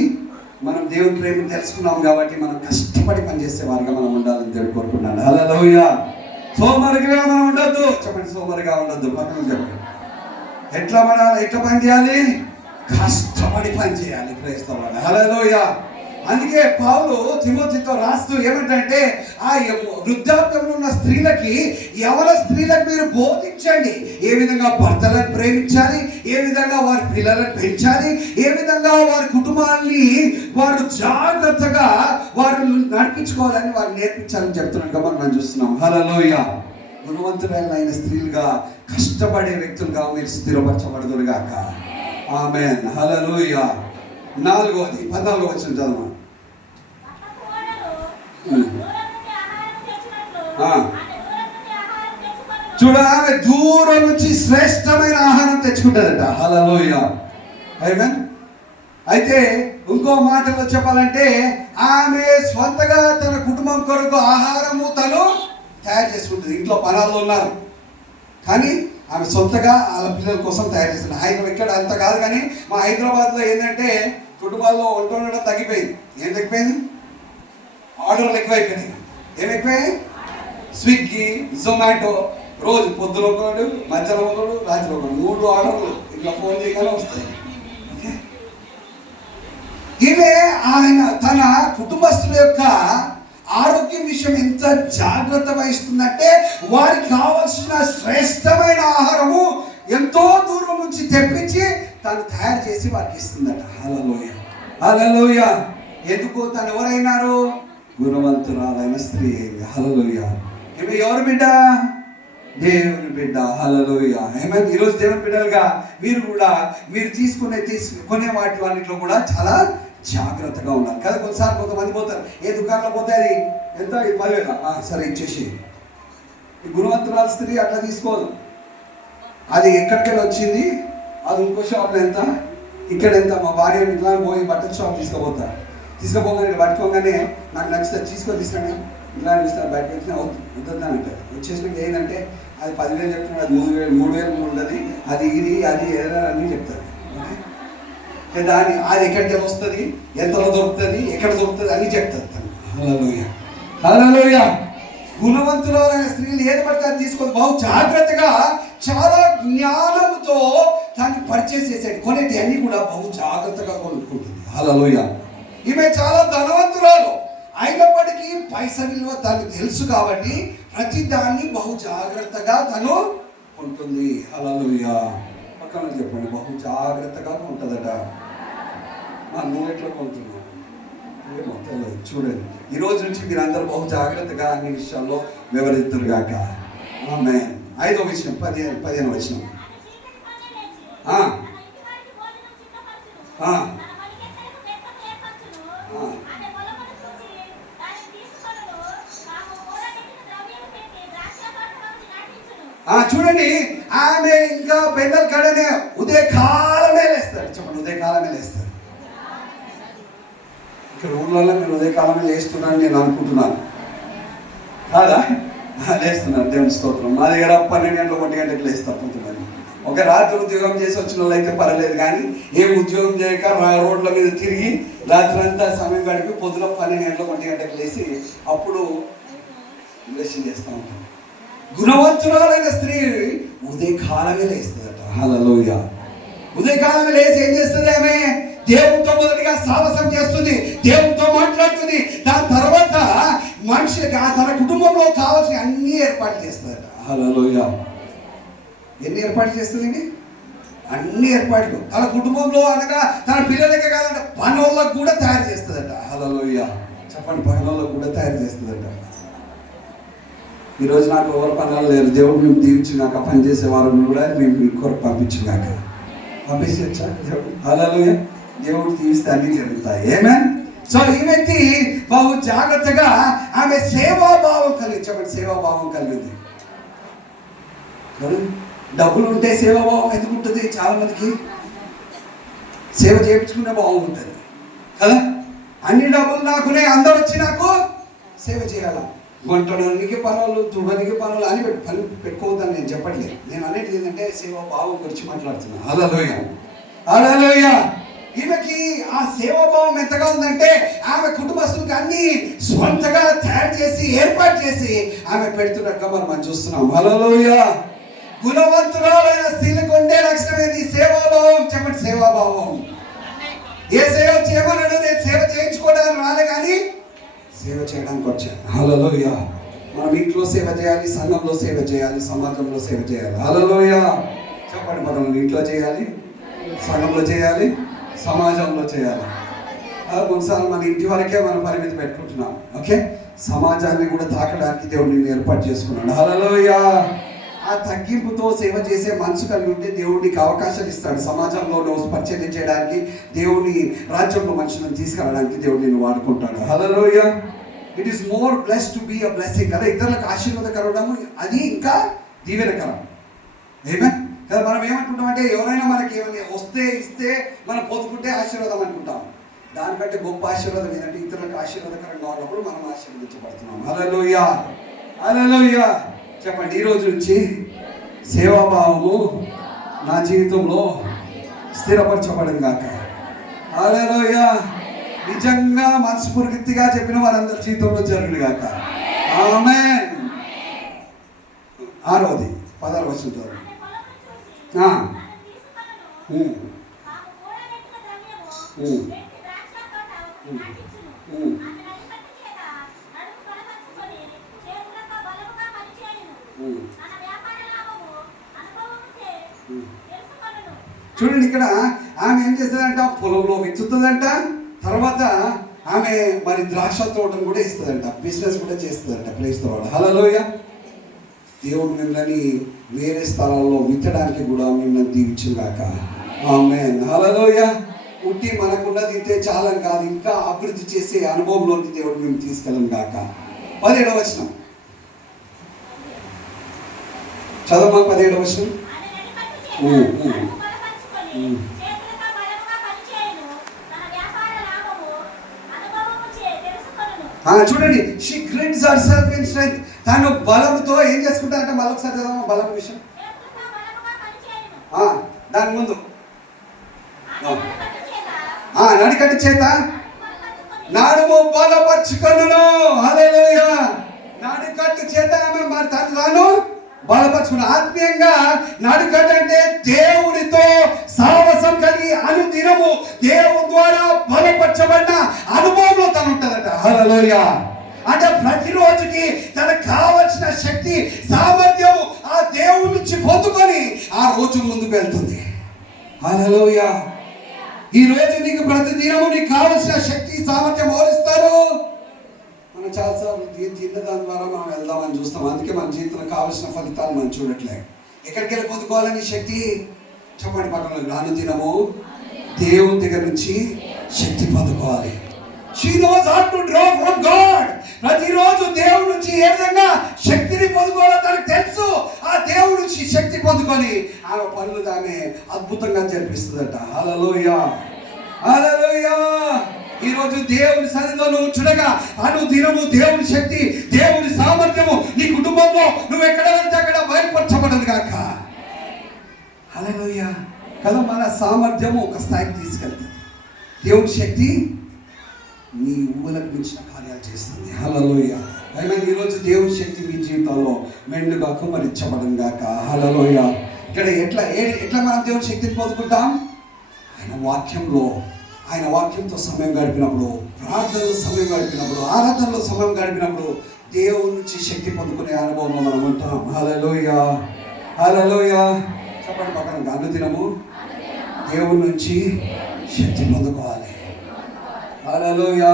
మనం దేవుని ప్రేమను తెలుసుకున్నాం కాబట్టి మనం కష్టపడి పనిచేసేవారుగా మనం ఉండాలని దేవుడు కోరుకున్నాడు. హల్లెలూయా. సోమరిగా మనం ఉండొద్దు. చెప్పండి, సోమరిగా ఉండొద్దు. పక్కన చెప్పండి. ఎట్లా పని చేయాలి? కష్టపడి పని చేయాలి. Praise the Lord. హల్లెలూయా. అందుకే పౌలు తిమోతితో రాస్తూ ఏమంటే ఆ వృద్ధాప్యంలో ఉన్న స్త్రీలకి, యవన స్త్రీలకు మీరు బోధించండి ఏ విధంగా భర్తలను ప్రేమించాలి, ఏ విధంగా వారి పిల్లలను పెంచాలి, ఏ విధంగా వారి కుటుంబాన్ని వారు జాగ్రత్తగా వారు నడిపించుకోవాలని వారు నేర్పించాలని చెప్తున్నట్టుగా మనం చూస్తున్నాం. హల్లెలూయా. గుణవంతులైన స్త్రీలుగా కష్టపడే వ్యక్తులుగా మీరు స్థిరపరచబడుదురు గాక. ఆమేన్. హల్లెలూయా. 4వ 14వ వచనం చదవండి. చూడ, ఆమె దూరం నుంచి శ్రేష్టమైన ఆహారం తెచ్చుకుంటుందట. హల్లెలూయా, ఆమేన్. అయితే ఇంకో మాటలో చెప్పాలంటే ఆమె స్వంతగా తన కుటుంబం కొరకు ఆహారము తను తయారు చేసుకుంటుంది. ఇంట్లో పనాల్లో ఉన్నారు కానీ ఆమె సొంతగా వాళ్ళ పిల్లల కోసం తయారు చేస్తుంది. హైదరాబాద్ ఇక్కడ అంత కాదు కానీ మా హైదరాబాద్లో ఏంటంటే కుటుంబాల్లో వంట ఉండడం తగ్గిపోయింది. ఏం తగ్గిపోయింది? ఆర్డర్లు ఎక్కువైపోయినాయి. ఏం ఎక్కువైనాయి? స్విగ్గీ, జొమాటో. రోజు పొద్దున ఒకడు, మధ్యాహ్నం ఒకడు, రాత్రి ఒకడు, 3 ఆర్డర్లు ఇట్లా ఫోన్ చేయగానే వస్తాయి. ఈమె ఆయన తన కుటుంబస్తుల యొక్క ఆరోగ్యం విషయం ఎంత జాగ్రత్త వహిస్తుందంటే వారికి కావలసిన శ్రేష్టమైన ఆహారము ఎంతో దూరం నుంచి తెప్పించి తను తయారు చేసి వారికి ఇస్తుందట. హల్లెలూయా, హల్లెలూయా. ఎందుకు? తను ఎవరైనారు? గుణవంతురాలైన స్త్రీ. హల్లెలూయా. ఈమె ఎవరు బిడ్డ? దేవుని బిడ్డ. హల్లెలూయా, ఆమేన్. ఈరోజు దేవుని బిడ్డలుగా మీరు కూడా మీరు తీసుకునే వాటిలో కూడా చాలా జాగ్రత్తగా ఉన్నారు కదా. కొన్నిసార్లు కొంతమంది పోతారు, ఏ దుకాణంలో పోతే అది ఎంత, 10,000, సరే ఇచ్చేసి. ఈ గుణవంతురాలు స్త్రీ అట్లా తీసుకోదు. అది ఎక్కడికెళ్ళి వచ్చింది, అది ఇంకో షాప్లో ఎంత, ఇక్కడ ఎంత. మా భార్య ఇట్లా పోయి బట్టల షాప్ తీసుకుపోగానే పట్టుకోగానే నాకు నచ్చితే తీసుకొని ఇట్లా చూస్తారు. బయటకు వచ్చినా వద్దని అంటారు. వచ్చేసినాక ఏంటంటే అది 10,000 చెప్తున్నాడు, అది 3,000 ఉండదు, అది అది అన్నీ చెప్తారు. దాని అది ఎక్కడికి వస్తుంది, ఎంతలో దొరుకుతుంది, ఎక్కడ దొరుకుతుంది అని చెప్తారు. హల్లెలూయా, హల్లెలూయా. గుణవంతులైన స్త్రీలు ఏది పడితే అది తీసుకొని బహు జాగ్రత్తగా చాలా జ్ఞానంతో దాన్ని పర్చేస్ చేసేది. కొనేటి అన్ని కూడా బహు జాగ్రత్తగా కొనుక్కుంటుంది. హల్లెలూయా. ఈమె చాలా ధనవంతురాలు అయినప్పటికీ పైస విలువ తనకు తెలుసు కాబట్టి ప్రతి దాన్ని బహు జాగ్రత్తగా తను ఉంటుంది. హల్లెలూయా. పక్కన చెప్పండి, బహు జాగ్రత్తగా ఉంటుందట. నువ్వు ఎట్లా కొంటున్నావు ఏమో తెలియదు. చూడండి, ఈ రోజు నుంచి మీరు అందరూ బహు జాగ్రత్తగా అన్ని విషయాల్లో వివరిస్తారు గాక. ఆమేన్. 5వ విషయం, 15వ వచనం. చూడండి, ఆమె ఇంకా పెద్దల కడనే ఉదయకాలమే లేస్తారు. చెప్పండి, ఉదయకాలమే లేస్తారు. ఇక్కడ ఊళ్ళలో మీరు ఉదయకాలమే లేస్తున్నారని నేను అనుకుంటున్నాను, కాదా? లేస్తున్నారు, దేవుని స్తోత్రం. మా దగ్గర 12 గంటలకు 1 గంటలకు లేస్తారు కొంతమంది. ఒక రాత్రి ఉద్యోగం చేసి వచ్చిన వాళ్ళు అయితే పర్వాలేదు, కానీ ఏం ఉద్యోగం చేయక రోడ్ల మీద తిరిగి రాత్రి అంతా సమయం గడిపి పొద్దున 12 గంటలకు 1 గంటలకు లేచి అప్పుడు బ్లెస్సింగ్ చేస్తూ ఉంటాం. గుణవంతురాలైన స్త్రీ ఉదయకాలమే లేస్తుందట. హల్లెలూయా. ఉదయకాలమే లేచి ఏం చేస్తుంది? ఆమె దేవునితో మొదటిగా సాహసం చేస్తుంది, దేవునితో మాట్లాడుతుంది. దాని తర్వాత మనిషికి తన కుటుంబంలో కావాల్సిన అన్ని ఏర్పాటు చేస్తుందట. హల్లెలూయా. ఎన్ని ఏర్పాటు చేస్తుందండి? అన్ని ఏర్పాట్లు. తన కుటుంబంలో అనగా తన పిల్లలకే కాదంట, పనులకు కూడా తయారు చేస్తుందట. హల్లెలూయా. చెప్పండి, పనులకు కూడా తయారు చేస్తుందట. ఈరోజు నాకు ఎవరు పనులు లేరు, దేవుడు మేము దీవించి నాకు ఆ పని చేసే వారిని కూడా మేము మీ కొరకు పంపించుగాక. పంపించచ్చా దేవుడు? హల్లెలూయా. దేవుడు దీవిస్తే అన్ని జరుగుతాయి. ఆమేన్. సో ఈ వ్యక్తి బహు జాగ్రత్తగా ఆమె సేవాభావం కలిగింది. చెప్పండి, సేవాభావం కలిగింది. డబ్బులు ఉంటే సేవాభావం ఎందుకు ఉంటుంది? చాలా మందికి సేవ చేయించుకునే భావం ఉంటుంది కదా. అన్ని డబ్బులు నాకునే, అందరూ వచ్చి నాకు సేవ చేయాలా, వంటడానికి పనులు, తుడడానికి పనులు అని పని పెట్టుకోవద్దని నేను చెప్పట్లేదు. నేను అనేది ఏంటంటే సేవాభావం గురించి మాట్లాడుతున్నాను. హల్లెలూయా, హల్లెలూయా. ఈమెకి ఆ సేవాభావం ఎంతగా ఉందంటే ఆమె కుటుంబస్తులకు అన్ని స్వంతగా తయారు చేసి ఏర్పాటు చేసి ఆమె పెడుతున్నట్టుగా మనం చూస్తున్నాం. హల్లెలూయా. గుణవంతురాలైన స్త్రీలకు ఉండే లక్షణం ఏంటి? సేవాభావం. చెప్పండి, సేవాభావం. ఏ సేవ చేయమన్నాడు? నేను సేవ చేయించుకోవడానికి రాలే, కానీ సేవ చేయడానికి వచ్చాను. హల్లెలూయా. మనం ఇంట్లో సేవ చేయాలి, సంఘంలో సేవ చేయాలి, సమాజంలో సేవ చేయాలి. హల్లెలూయా. చెప్పండి, మనం ఇంట్లో చేయాలి, సంఘంలో చేయాలి, సమాజంలో చేయాలి. కొన్నిసార్లు మన ఇంటి వరకే మనం పరిమితి పెట్టుకుంటున్నాం. ఓకే, సమాజాన్ని కూడా తాకడానికి దేవుడిని ఏర్పాటు చేసుకున్నాడు. హల్లెలూయా. ఆ తగ్గింపుతో సేవ చేసే మనసు కలిగి ఉంటే దేవుడికి అవకాశాలు ఇస్తాడు. సమాజంలో పరిచయం చేయడానికి, దేవుని రాజ్యంలో మనుషులను తీసుకెళ్ళడానికి దేవుడు నేను వాడుకుంటాడు. Hallelujah. It is more blessed to be a blessing కదా. ఇతరులకు ఆశీర్వాదకరడం అది ఇంకా దీవెనకరం. ఆమేన్ కదా. మనం ఏమనుకుంటాం అంటే ఎవరైనా మనకి ఏమైనా వస్తే ఇస్తే మనం పొందుకుంటే ఆశీర్వాదం అనుకుంటాం. దానికంటే గొప్ప ఆశీర్వాదం ఏంటంటే ఇతరులకు ఆశీర్వాదకరంగా ఉన్నప్పుడు మనం ఆశీర్వదించబడుతున్నాం. హల్లెలూయా, హల్లెలూయా. చెప్పండి, ఈ రోజు నుంచి సేవాభావము నా జీవితంలో స్థిరపరచబడింది గాక. హల్లెలూయా. నిజంగా మనస్ఫూర్తిగా చెప్పిన వారందరి జీవితంలో జరుగును గాక. ఆమేన్. 6వది 16వ వచనం. చూడండి, ఇక్కడ ఆమె ఏం చేస్తుందంట, పొలంలో విచ్చుతుందంట. తర్వాత ఆమె మరి ద్రాక్ష తోటను కూడా ఇస్తుందంట, బిజినెస్ కూడా చేస్తుందంట. Praise the Lord. హల్లెలూయా. దేవుడు మిమ్మల్ని వేరే స్థలాల్లో విత్తడానికి కూడా మిమ్మల్ని దీవించును గాక. ఆమేన్. హల్లెలూయా. ఉట్టి మనకున్నది ఇంతే చాలని కాదు, ఇంకా అభివృద్ధి చేసే అనుభవంలోకి దేవుడు మేము తీసుకెళ్ళను గాక. 17వ వచనం చదవమా. 17వ వచనం. చూడండి, she grids herself in strength. తను బలంతో ఏం చేసుకుంటారంటే, మరొకసారి చదవమా బలం విషయం. దాని ముందు నడికట్టు చేత నడుము బలపరుచుకొనును. హల్లెలూయా. నడికట్టు చేత ఆమె మరి తను బలపరుచుకున్న ఆత్మీయంగా నడికట్టు అంటే దేవునితో సాహసం కలిగి అనుదినము దేవుని ద్వారా బలపరచబడిన అనుభవంలో తను ఉంటుందట. హల్లెలూయా. అంటే ప్రతిరోజుకి తనకు కావలసిన శక్తి సామర్థ్యం ఆ దేవుడి నుంచి పొందుకొని ఆ రోజు ముందుకు వెళ్తుంది. హల్లెలూయా. ఈ రోజు నీకు ప్రతి దినము నీకు కావలసిన శక్తి సామర్థ్యం ఓరిస్తారు. మనం చాలాసార్లు తిన్న దాని ద్వారా మనం వెళ్దామని చూస్తాం. అందుకే మన జీవితంలో కావలసిన ఫలితాలు మనం చూడట్లే. ఎక్కడికి వెళ్ళి పొందుకోవాలని శక్తి? చెప్పండి పక్కన, రాను దినము దేవుని దగ్గర నుంచి శక్తి పొందుకోవాలి. She knows how to draw from God. ప్రతిరోజు దేవుడి నుంచి ఏ విధంగా శక్తిని పొందుకోవాలో తనకు తెలుసు. ఆ దేవుడి నుంచి శక్తి పొందుకొని ఆమె పనులు ఆమె అద్భుతంగా జరిపిస్తుందట. హల్లెలూయా, హల్లెలూయా. ఈ రోజు దేవుని సన్నిధిలో నువ్వు చూడగా అనుదినము దేవుని శక్తి, దేవుని సామర్థ్యము నీ కుటుంబంలో నువ్వు ఎక్కడ వెళ్తే అక్కడ బయలుపరచబడదు గాక. హల్లెలూయా కదా. మన సామర్థ్యము ఒక స్థాయికి తీసుకెళ్తుంది. దేవుని శక్తి నీ ఊహలకు మించిన కార్యాలు చేస్తుంది. హల్లెలూయా. అయినా ఈరోజు దేవుని శక్తి మీ జీవితంలో మెండుగా కుమ్మరించబడను గాక. హల్లెలూయా. ఇక్కడ ఎట్లా మనం దేవుని శక్తిని పొందుకుంటాం? ఆయన వాక్యంలో, ఆయన వాక్యంతో సమయం గడిపినప్పుడు, ప్రార్థనలో సమయం గడిపినప్పుడు, ఆరాధనలో సమయం గడిపినప్పుడు దేవుని నుంచి శక్తి పొందుకునే అనుభవంలో మనం ఉంటాం. హల్లెలూయా, హల్లెలూయా. చెప్పండి పక్కన, అనుదినము దేవుని నుంచి శక్తి పొందుకోవాలి. హల్లెలూయా.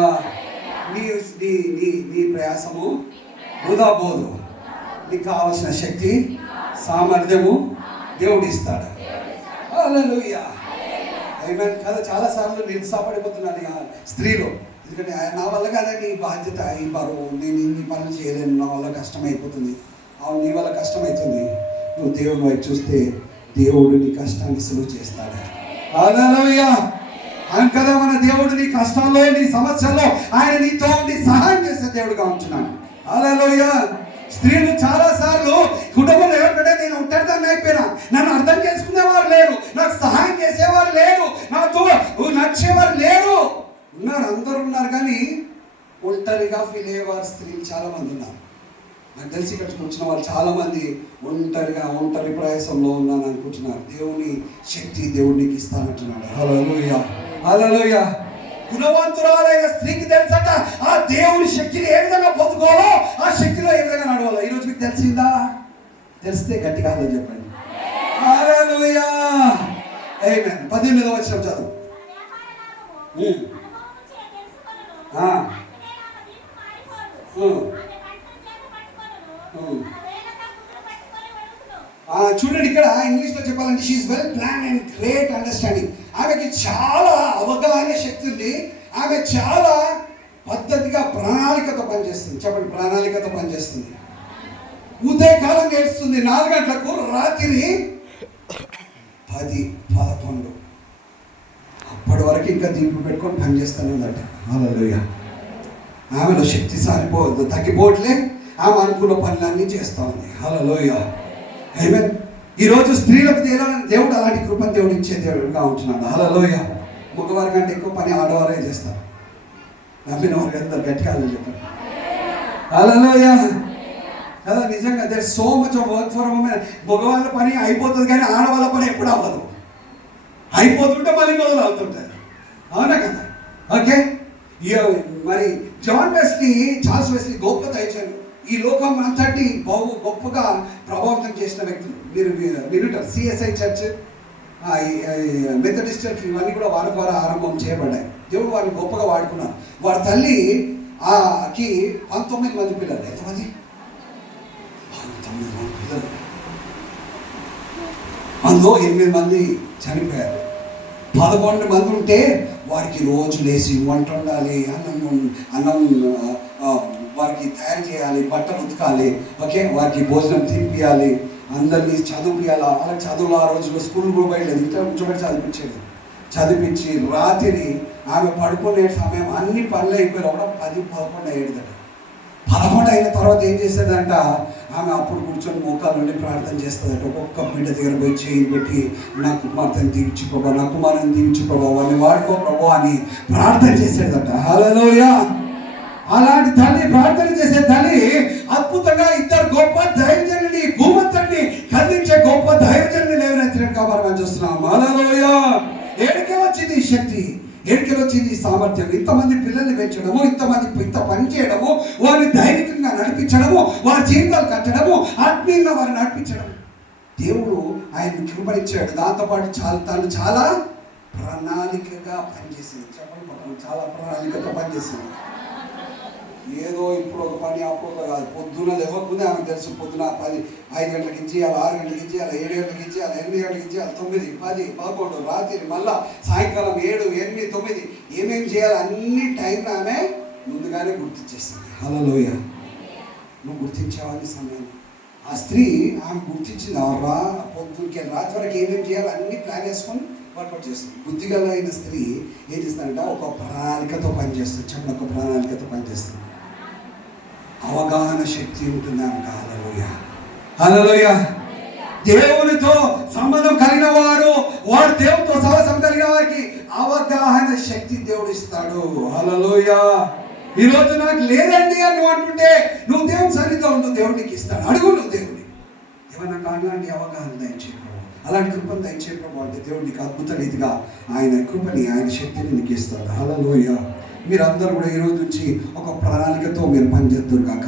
నీ ప్రయాసము వృధా పోదు. నీకు కావాల్సిన శక్తి సామర్థ్యము దేవుడు ఇస్తాడు. హల్లెలూయా. ఆమేన్ కదా. చాలాసార్లు నిరుత్సాహపడిపోతున్నాను స్త్రీలు. ఎందుకంటే నా వల్ల కాదండి ఈ బాధ్యత, ఈ బరువు, నేను ఇన్ని పనులు చేయలేను, నా వల్ల కష్టమైపోతుంది. అవును, నీ వల్ల కష్టమవుతుంది. నువ్వు దేవుని వైపు చూస్తే దేవుడు నీ కష్టాన్ని సులువు చేస్తాడు. హల్లెలూయా. ఆయన కదా మన దేవుడు నీ కష్టాల్లో, నీ సమస్యల్లో ఆయన నీతో ఉండి సహాయం చేసే దేవుడుగా ఉంటున్నాడు. హల్లెలూయా. స్త్రీలు చాలా సార్లు కుటుంబంలో ఎవరికంటే నేను ఒంటరిదాన్ని అయిపోయినా, నన్ను అర్థం చేసుకునేవారు లేరు, నాకు సహాయం చేసేవారు లేరు, నాతో నడిచేవారు లేరు. ఉన్నారు, అందరూ ఉన్నారు, కానీ ఒంటరిగా ఫీల్ అయ్యేవారు స్త్రీలు చాలా మంది ఉన్నారు. నాకు తెలిసి ఇక్కడికి వచ్చిన వాళ్ళు చాలా మంది ఒంటరి ప్రయాసంలో ఉన్నాను అనుకుంటున్నారు. దేవుని శక్తి దేవుడికి ఇస్తానంటున్నాడు. హల్లెలూయా, హల్లెలూయా. గుణవంతురాలైన స్త్రీకి తెలుసట ఆ దేవుని శక్తిని ఏ విధంగా పొందుకోవాలో, ఆ శక్తిలో ఏ విధంగా నడవాలో. ఈరోజు మీకు తెలిసిందా? తెలిస్తే గట్టిగా అలా చెప్పండి. హల్లెలూయా, ఆమేన్. 18వ వచనం చదువు. చూడండి, ఇక్కడ ఇంగ్లీష్ లో చెప్పాలంటే she is well plan and great understanding. ఆమెకి చాలా అవగాహన శక్తి ఉంది. ఆమె చాలా పద్ధతిగా ప్రణాళికతో పనిచేస్తుంది. చెప్పండి, ప్రణాళికతో పనిచేస్తుంది. ఉదయకాలం ఏడుస్తుంది 4 గంటలకు, రాత్రి 10, 11 అప్పటి వరకు ఇంకా దీపం పెట్టుకొని పనిచేస్తానే ఉందట. హల్లెలూయా. ఆమెలో శక్తి తగ్గిపోవట్లే, ఆమె అనుకున్న పనులన్నీ చేస్తూ ఉంది. హల్లెలూయా. ఆమేన్. ఈరోజు స్త్రీలకు దేవుడు అలాంటి కృపను దేవుడు ఇచ్చే దేవుడుగా ఉంటున్నాడు. హల్లెలూయా. మగవారి కంటే ఎక్కువ పని ఆడవారే చేస్తారు. నమ్మిన వారికి అందరు గట్టిగా చెప్పారు. హల్లెలూయా. కదా, నిజంగా there so much of work for women. మగవాళ్ళ పని అయిపోతుంది కానీ ఆడవాళ్ళ పని ఎప్పుడు అవ్వదు. అయిపోతుంటే మళ్ళీ మొదలు అవుతుంటుంది. అవునా కదా? ఓకే. మరి చార్ల్స్ వెస్లీ గొప్ప దైవజనుడు. ఈ లోకం అంతటి గొప్పగా ప్రభావితం చేసిన వ్యక్తులు మీరు వినుంటారు. సిఎస్ఐ చర్చ్, మెథడిస్ట్ చర్చ్, ఇవన్నీ కూడా వారి ద్వారా ఆరంభం చేయబడ్డాయి. దేవుడు వారిని గొప్పగా వాడుకున్నారు. వారి తల్లి కి 19 మంది పిల్లలు. ఎంతమంది? 19 మంది పిల్లలు. అందులో 8 మంది చనిపోయారు. 11 మంది ఉంటే వారికి రోజు లేచి వంట వండాలి, అన్నం వారికి తయారు చేయాలి, బట్టలు ఉతకాలి, ఓకే, వారికి భోజనం తినిపించాలి, అందరినీ చదివియాలి. వాళ్ళకి చదువులు ఆ రోజుల్లో స్కూల్ కూడా పోయలేదు, ఇంట్లో చదివించేది. చదివించి రాత్రి ఆమె పడుకునే సమయం అన్ని పనులు అయిపోయినా కూడా 10, 11 అయ్యేదట. 11 అయిన తర్వాత ఏం చేసేదంట, ఆమె అప్పుడు కూర్చొని మోకాళ్ళ నుండి ప్రార్థన చేస్తుందట. ఒక్కొక్క బిడ్డ దగ్గర పోయి చేయి పెట్టి, నా కుమార్తెను దీవించు ప్రభా, నా కుమారుని దీవించు ప్రభా, వాడిని వాడుకో ప్రభా అని ప్రార్థన చేసేదట. హల్లెలూయా. అలాంటి తల్లి, ప్రార్థన చేసే తల్లి అద్భుతంగా 2 గొప్ప దైవజనుని, భూమంతటిని కదిలించే గొప్ప దైవజనుని లేవనెత్తినట్టు కాబట్టి మనం చూస్తున్నాం. హల్లెలూయా. ఏడికే వచ్చింది ఈ శక్తి, ఏడికే వచ్చింది ఈ సామర్థ్యం. ఇంతమంది పిల్లల్ని పెంచడము, ఇంత పని చేయడము, వారిని దైవికంగా నడిపించడము, వారి జీవితాలు కట్టడము, ఆత్మీయంగా వారిని నడిపించడం. దేవుడు ఆయన కృపనిచ్చాడు. దాంతోపాటు తను చాలా ప్రణాళికగా పనిచేసింది. చెప్పండి, చాలా ప్రణాళికతో పనిచేసింది. ఏదో ఇప్పుడు ఒక పని అప్పుడు కాదు. పొద్దున లేవకుందే ఆమెకు తెలుసు. పొద్దున 5 గంటలకు ఇచ్చేయాలి, 6 గంటలకు ఇచ్చేయాలి, 7 గంటలకు ఇచ్చేయాలి, 8 గంటలకు ఇచ్చేయాలి, 9, 10, 11 రాత్రి, మళ్ళా సాయంకాలం 7, 8, 9 ఏమేమి చేయాలి అన్ని టైం ఆమె ముందుగానే గుర్తించేసింది. హల్లెలూయా. నువ్వు గుర్తించావని సమయం ఆ స్త్రీ ఆమె గుర్తించింది. పొద్దుకి రాత్రి వరకు ఏమేమి చేయాలి అన్ని ప్లాన్ చేసుకొని వర్కౌట్ చేస్తుంది. బుద్ధిగల అయిన స్త్రీ ఏం చేస్తుందంటే ఒక ప్రణాళికతో పనిచేస్తుంది. చెప్పిన ఒక ప్రణాళికతో పనిచేస్తుంది. అవగాహన శక్తి ఉంటుంది ఆమెకు. హల్లెలూయా. హల్లెలూయా. దేవునితో సంబంధం కలిగిన వారు దేవునితో సహవాసం కలిగిన వారికి అవగాహన శక్తి దేవుడు ఇస్తాడు. హల్లెలూయా. ఈరోజు నాకు లేదండి అని నువ్వు అంటుంటే నువ్వు దేవుని సన్నిధిలో ఉంటూ దేవుడు నీకు ఇస్తాడు. అడుగు నువ్వు దేవుడిని, ఏమన్నా అలాంటి అవగాహన దయచేయడం, అలాంటి కృపను దయచేయడం అంటే దేవుడు నీకు అద్భుత రీతిగా ఆయన కృపని, ఆయన శక్తిని నీకు ఇస్తాడు. హల్లెలూయా. మీరందరూ కూడా ఈరోజు నుంచి ఒక ప్రణాళికతో మీరు పనిచేద్దరు కాక,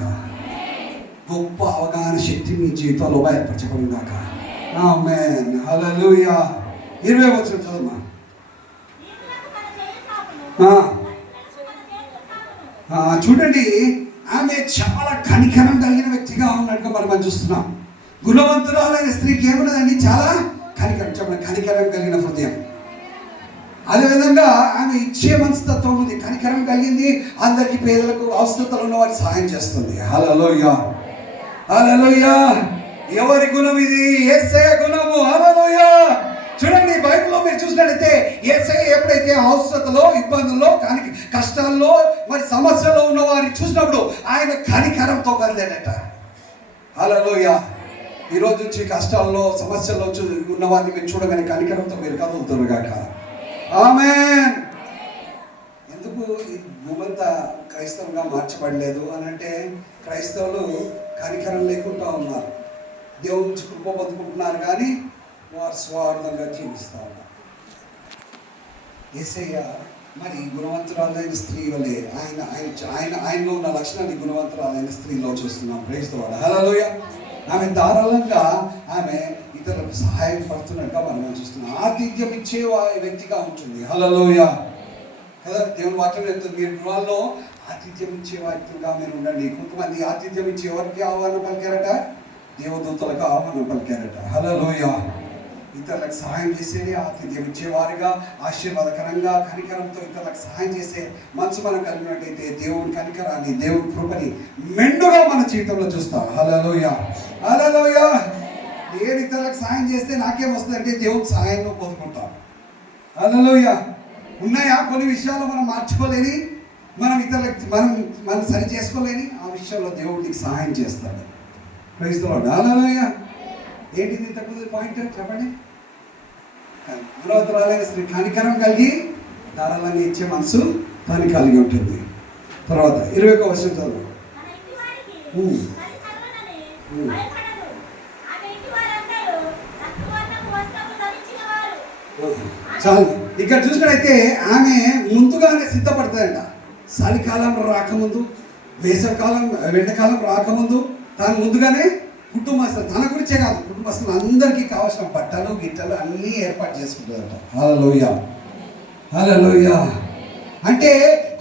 గొప్ప అవగాహన శక్తి మీ జీవితంలో బయటపరచబడి కాక. ఆమేన్. హల్లెలూయా. 20వ వచనం చదువుమా. చూడండి, ఆమె చాలా కనికరం కలిగిన వ్యక్తిగా ఉన్నట్టుగా మనం చూస్తున్నాం. గుణవంతురాలైన స్త్రీకి ఏమున్నదండి? చాలా కనికరం. చెప్పండి, కనికరం కలిగిన హృదయం. అదేవిధంగా ఆమె ఇచ్చే మనస్తత్వం ఉంది, కనికరం కలిగింది. అందరికి, పేదలకు, అవసరతలు ఉన్న వారికి సహాయం చేస్తుంది. హల్లెలూయా. హల్లెలూయా. ఎవరి గుణం ఇది? యేసయ్య గుణము. హల్లెలూయా. చూడండి, బైబిల్లో మీరు చూసినట్లయితే యేసయ్య ఎప్పుడైతే అవసరతలో, ఇబ్బందుల్లో, కష్టాల్లో, మరి సమస్యల్లో ఉన్న వారిని చూసినప్పుడు ఆయన కనికరంతో కదిలేడట. హల్లెలూయా. ఈరోజు నుంచి కష్టాల్లో, సమస్యల్లో ఉన్న వారిని మీరు చూడగానే కనికరంతో మీరు కదులుతారు గాక. ఆమేన్. ఎందుకు ఈ భూమంతా క్రైస్తవంగా మార్చబడలేదు అని అంటే, క్రైస్తవులు కనికరం లేకుండా ఉన్నారు. దేవుడి నుంచి కృప పొందుకుంటున్నారు కానీ వారు స్వార్థంగా జీవిస్తూ ఉన్నారు. యేసయ్య మరి గుణవంతురాలైన స్త్రీ వలె ఆయనలో ఉన్న లక్షణాన్ని గుణవంతురాలైన స్త్రీలో చూస్తున్నాం. Praise the Lord. హల్లెలూయా. ఆమె ధారాళంగా ఆమె ఇతరులకు సహాయం పడుతున్నట్టుగా మనం చూస్తున్నాం. ఆతిథ్యం ఇచ్చే వ్యక్తిగా ఉంటుంది. హల్లెలూయా. కదా, దేవుని వాక్యం చెప్తుంది, మీరు గృహాల్లో ఆతిథ్యం ఇచ్చే వ్యక్తిగా మీరు ఉండండి. కొంతమంది ఆతిథ్యం ఇచ్చే ఎవరికి ఆహ్వానం పలికారట? దేవదూతలకు ఆహ్వానం పలికారట. హల్లెలూయా. ఇతరులకు సహాయం చేసేది, ఆతిథ్యం ఇచ్చేవారుగా, ఆశీర్వాదకరంగా, కనికరంతో ఇతరులకు సహాయం చేసే మనసు మనం కలిగినట్టయితే దేవుని కనికరాన్ని, దేవుని కృపని మెండుగా మన జీవితంలో చూస్తాం. హల్లెలూయా, హల్లెలూయా. నేను ఇతరులకు సహాయం చేస్తే నాకేం వస్తుందంటే దేవుని సహాయంలో పొందుకుంటాం. హల్లెలూయా. ఉన్నాయా కొన్ని విషయాల్లో మనం మార్చుకోలేని, మనం ఇతరులకు మనం సరి చేసుకోలేని, ఆ విషయంలో దేవుడు నీకు సహాయం చేస్తాడు. Praise the Lord. హల్లెలూయా. ఏంటిది ఇంతకు పాయింట్ చెప్పండి. గుణవంతురాలైన స్త్రీ కనికరం కలిగి ధారాళంగా ఇచ్చే మనసు దాన్ని కలిగి ఉంటుంది. తర్వాత 21వ వచనం చదువు. చాలు. ఇక్కడ చూసినట్టయితే ఆమె ముందుగానే సిద్ధపడుతుందంట. చలికాలం రాకముందు, వేసవికాలం, ఎండాకాలం రాకముందు తాను ముందుగానే కుటుంబస్తులు, తన గురించే కాదు, కుటుంబస్తులు అందరికీ కావాల్సిన బట్టలు గిట్టలు అన్నీ ఏర్పాటు చేసుకుంటుందట. హల్లెలూయా, హల్లెలూయా. అంటే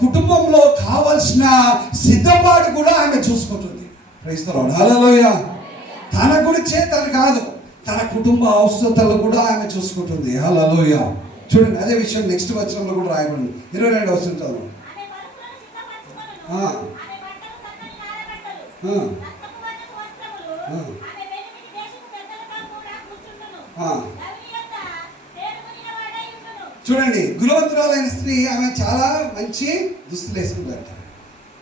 కుటుంబంలో కావాల్సిన సిద్ధపాటు కూడా ఆమె చూసుకుంటుంది. Praise the Lord. హల్లెలూయా. తన గురించే తను కాదు, తన కుటుంబ అవసరతలు కూడా ఆమె చూసుకుంటుంది. హల్లెలూయా. చూడండి, అదే విషయం నెక్స్ట్ వచనంలో కూడా రాయబడింది. 22వ వచనం చదువు. చూడండి, గుణవంతురాలైన స్త్రీ ఆమె చాలా మంచి దుస్తులు వేసుకుంటారట.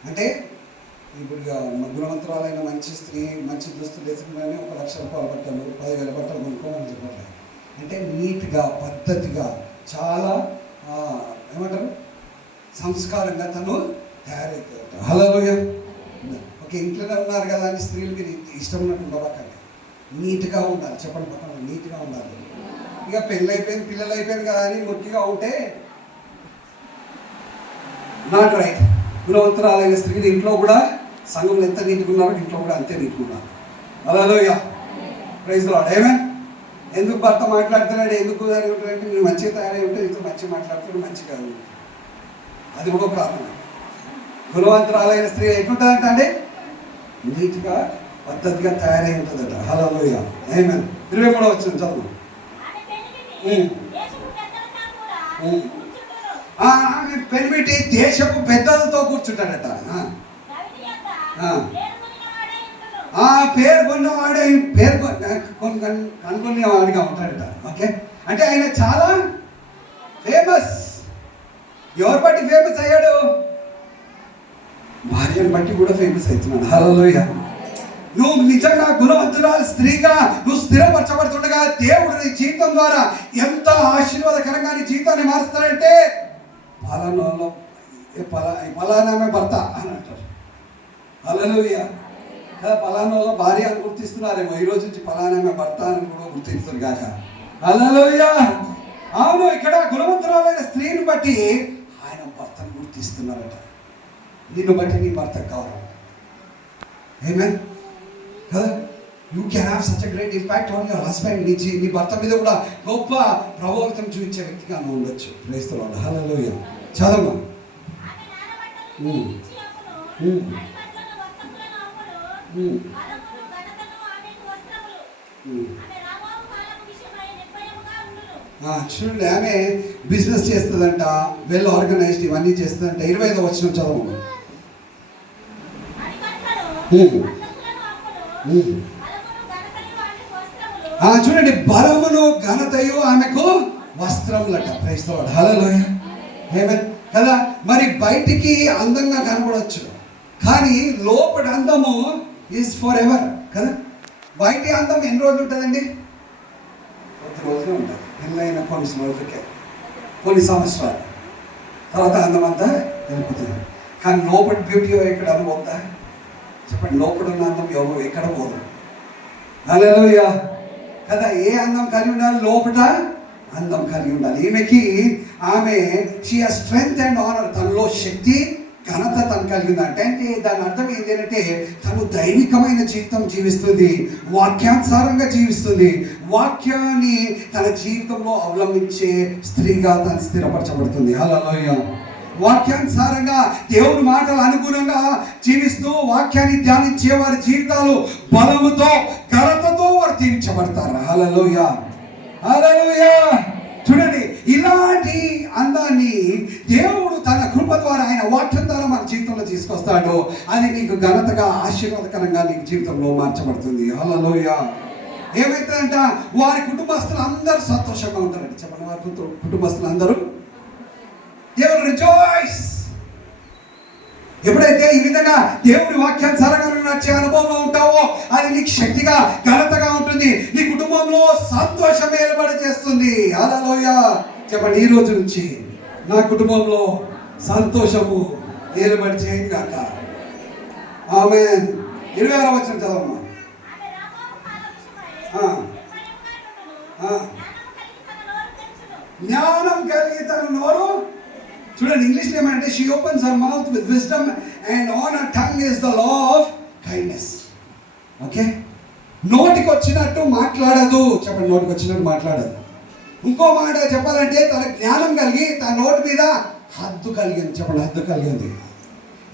అంటే ఇప్పుడు గుణవంతురాలైన మంచి స్త్రీ మంచి దుస్తులు వేసుకుంటారని 1,00,000 రూపాయల బట్టలు, 10,000 బట్టలు కొనుక్కోమని చెప్పాలి. అంటే నీట్గా, పద్ధతిగా, చాలా ఏమంటారు, సంస్కారంగా తను తయారవుతారట. హల్లెలూయా. ఒక ఇంట్లోనే ఉన్నారు కదా అని స్త్రీలకి ఇష్టం ఉన్నట్టు ఉండబాకండి. నీట్గా ఉండాలి. చెప్పండి పక్కన, నీట్గా ఉండాలి. ఇక పెళ్ళి అయిపోయింది, పిల్లలు అయిపోయింది కదా అని ముఖ్యంగా ఉంటే నాట్ రైట్. గుణవంతురాలైన స్త్రీలు ఇంట్లో కూడా, సంఘంలో ఎంత నీట్గా ఉన్నారో ఇంట్లో కూడా అంతే నీట్గా ఉన్నారు. Hallelujah. Praise the Lord. Amen. ఎందుకు భర్త మాట్లాడుతున్నాడు, ఎందుకు అంటే నేను మంచిగా తయారై ఉంటే నీతో మంచిగా మాట్లాడుతున్నాడు, మంచిగా అది కూడా ఒక కారణం. గుణవంతురాలైన స్త్రీ ఎట్లుంటుందంట అంటే నీట్గా, పద్ధతిగా తయారై ఉంటుందట. హల్లెలూయా. ఆమేన్. 23వ వచనం చదువు. ఆమె పెనిమిటి దేశపు పెద్దలతో కూర్చుంటాడట. పేరు కొన్నవాడే, పేరు కనుగొనేవాడిగా ఉంటాడట. ఓకే, అంటే ఆయన చాలా ఫేమస్. ఎవరు బట్టి ఫేమస్ అయ్యాడు? భార్యను బట్టి కూడా ఫేమస్ అవుతున్నాడు. హల్లెలూయా. నువ్వు నిజంగా గుణవంతురాలు స్త్రీగా నువ్వు స్థిరపరచబడుతుండగా దేవుడు నీ జీవితం ద్వారా ఎంత ఆశీర్వాదకరంగా నీ జీవితాన్ని మారుస్తాడంటే, పలానామే భర్త అని అంటారు. హల్లెలూయా. పలానాలో భార్య అని గుర్తిస్తున్నారేమో, ఈ రోజు నుంచి పలానామే భర్త అని కూడా గుర్తిస్తారు కాక. హల్లెలూయా. అవును, ఇక్కడ గుణవంతురాలైన స్త్రీని బట్టి ఆయన భర్తను గుర్తిస్తున్నారట. నిన్ను బట్టి నీ భర్తకు కావాలి. ఆమేన్ కదా. You can have such a great impact on your husband. నీ భర్త మీద కూడా గొప్ప ప్రభావితం చూపించే వ్యక్తిగా నువ్వు ఉండొచ్చు. Praise the Lord. హల్లెలూయా. చదవమ్మా. చూడండి, ఆమె బిజినెస్ చేస్తుందంట, వెల్ ఆర్గనైజ్డ్, ఇవన్నీ చేస్తుందంట. 25వ వచనం చదవము. చూడండి, బలమును ఘనతయు ఆమెకు వస్త్రములట. Praise the Lord. Hallelujah. Amen కదా. మరి బయటికి అందంగా కనబడవచ్చు, కానీ లోపటి అందము ఈజ్ ఫర్ ఎవర్ కదా. బయటి అందం ఎన్ని రోజులు ఉంటుందండి? కొద్ది రోజులు ఉంటుంది. పెళ్ళైన కొన్ని రోజులకే, కొన్ని సంవత్సరాలు తర్వాత అందం అంతా వెళ్ళిపోతుంది. కానీ లోపటి బ్యూటీ ఎక్కడ పోతా చెప్పండి. లోపల ఉన్న అందం ఎవరు ఎక్కడ పోదు. హల్లెలూయా కదా. ఏ అందం కలిగి ఉండాలి? లోపల అందం కలిగి ఉండాలి. ఆమె she has strength and honour. తనలో శక్తి, ఘనత తను కలిగిందంటే, అంటే దాని అర్థం ఏంటి అంటే తను దైవికమైన జీవితం జీవిస్తుంది, వాక్యానుసారంగా జీవిస్తుంది, వాక్యాన్ని తన జీవితంలో అవలంబించే స్త్రీగా తను స్థిరపరచబడుతుంది. హల్లెలూయా. వాక్యానుసారంగా దేవుని మాటలు అనుగుణంగా జీవిస్తూ వాక్యాన్ని ధ్యానించే వారి జీవితాలు బలముతో, ఘనతతో వారు దీవించబడతారు. హల్లెలూయా. హల్లెలూయా. చూడండి, ఇలాంటి అందాన్ని దేవుడు తన కృప ద్వారా ఆయన వాక్యం ద్వారా మన జీవితంలో తీసుకొస్తాడు. అది నీకు ఘనతగా ఆశీర్వాదకరంగా నీకు జీవితంలో మార్చబడుతుంది. హల్లెలూయా. ఏమైతుందంట, వారి కుటుంబస్తులు అందరూ సంతోషంగా ఉంటారంట. చెప్పండి, వారి కుటుంబస్తులు అందరూ దేవుడు రిజాయిస్. ఎప్పుడైతే ఈ విధంగా దేవుడి వాక్యానుసారంగా నడిచే అనుభవంలో ఉంటావో అది నీకు శక్తిగా ఘనతగా ఉంటుంది. నీ కుటుంబంలో సంతోషం ఏర్పడి చేస్తుంది. హల్లెలూయా. చెప్పండి, ఈ రోజు నుంచి నా కుటుంబంలో సంతోషము ఏర్పడి చేయను గాక. ఆమేన్. 26వ వచనం చదవమ్మా. జ్ఞానం కలిగి తన నోరు, చూడండి ఇంగ్లీష్ ఏమంటే she opens her mouth with wisdom and on her tongue is the law of kindness. Okay, నోటికి వచ్చినట్టు మాట్లాడదు. చెప్పండి, నోటికి వచ్చినట్టు మాట్లాడదు. ఇంకో మాట చెప్పాలంటే తన జ్ఞానం కలిగి తన నోటి మీద హద్దు కలిగింది. చెప్పండి, హద్దు కలిగింది.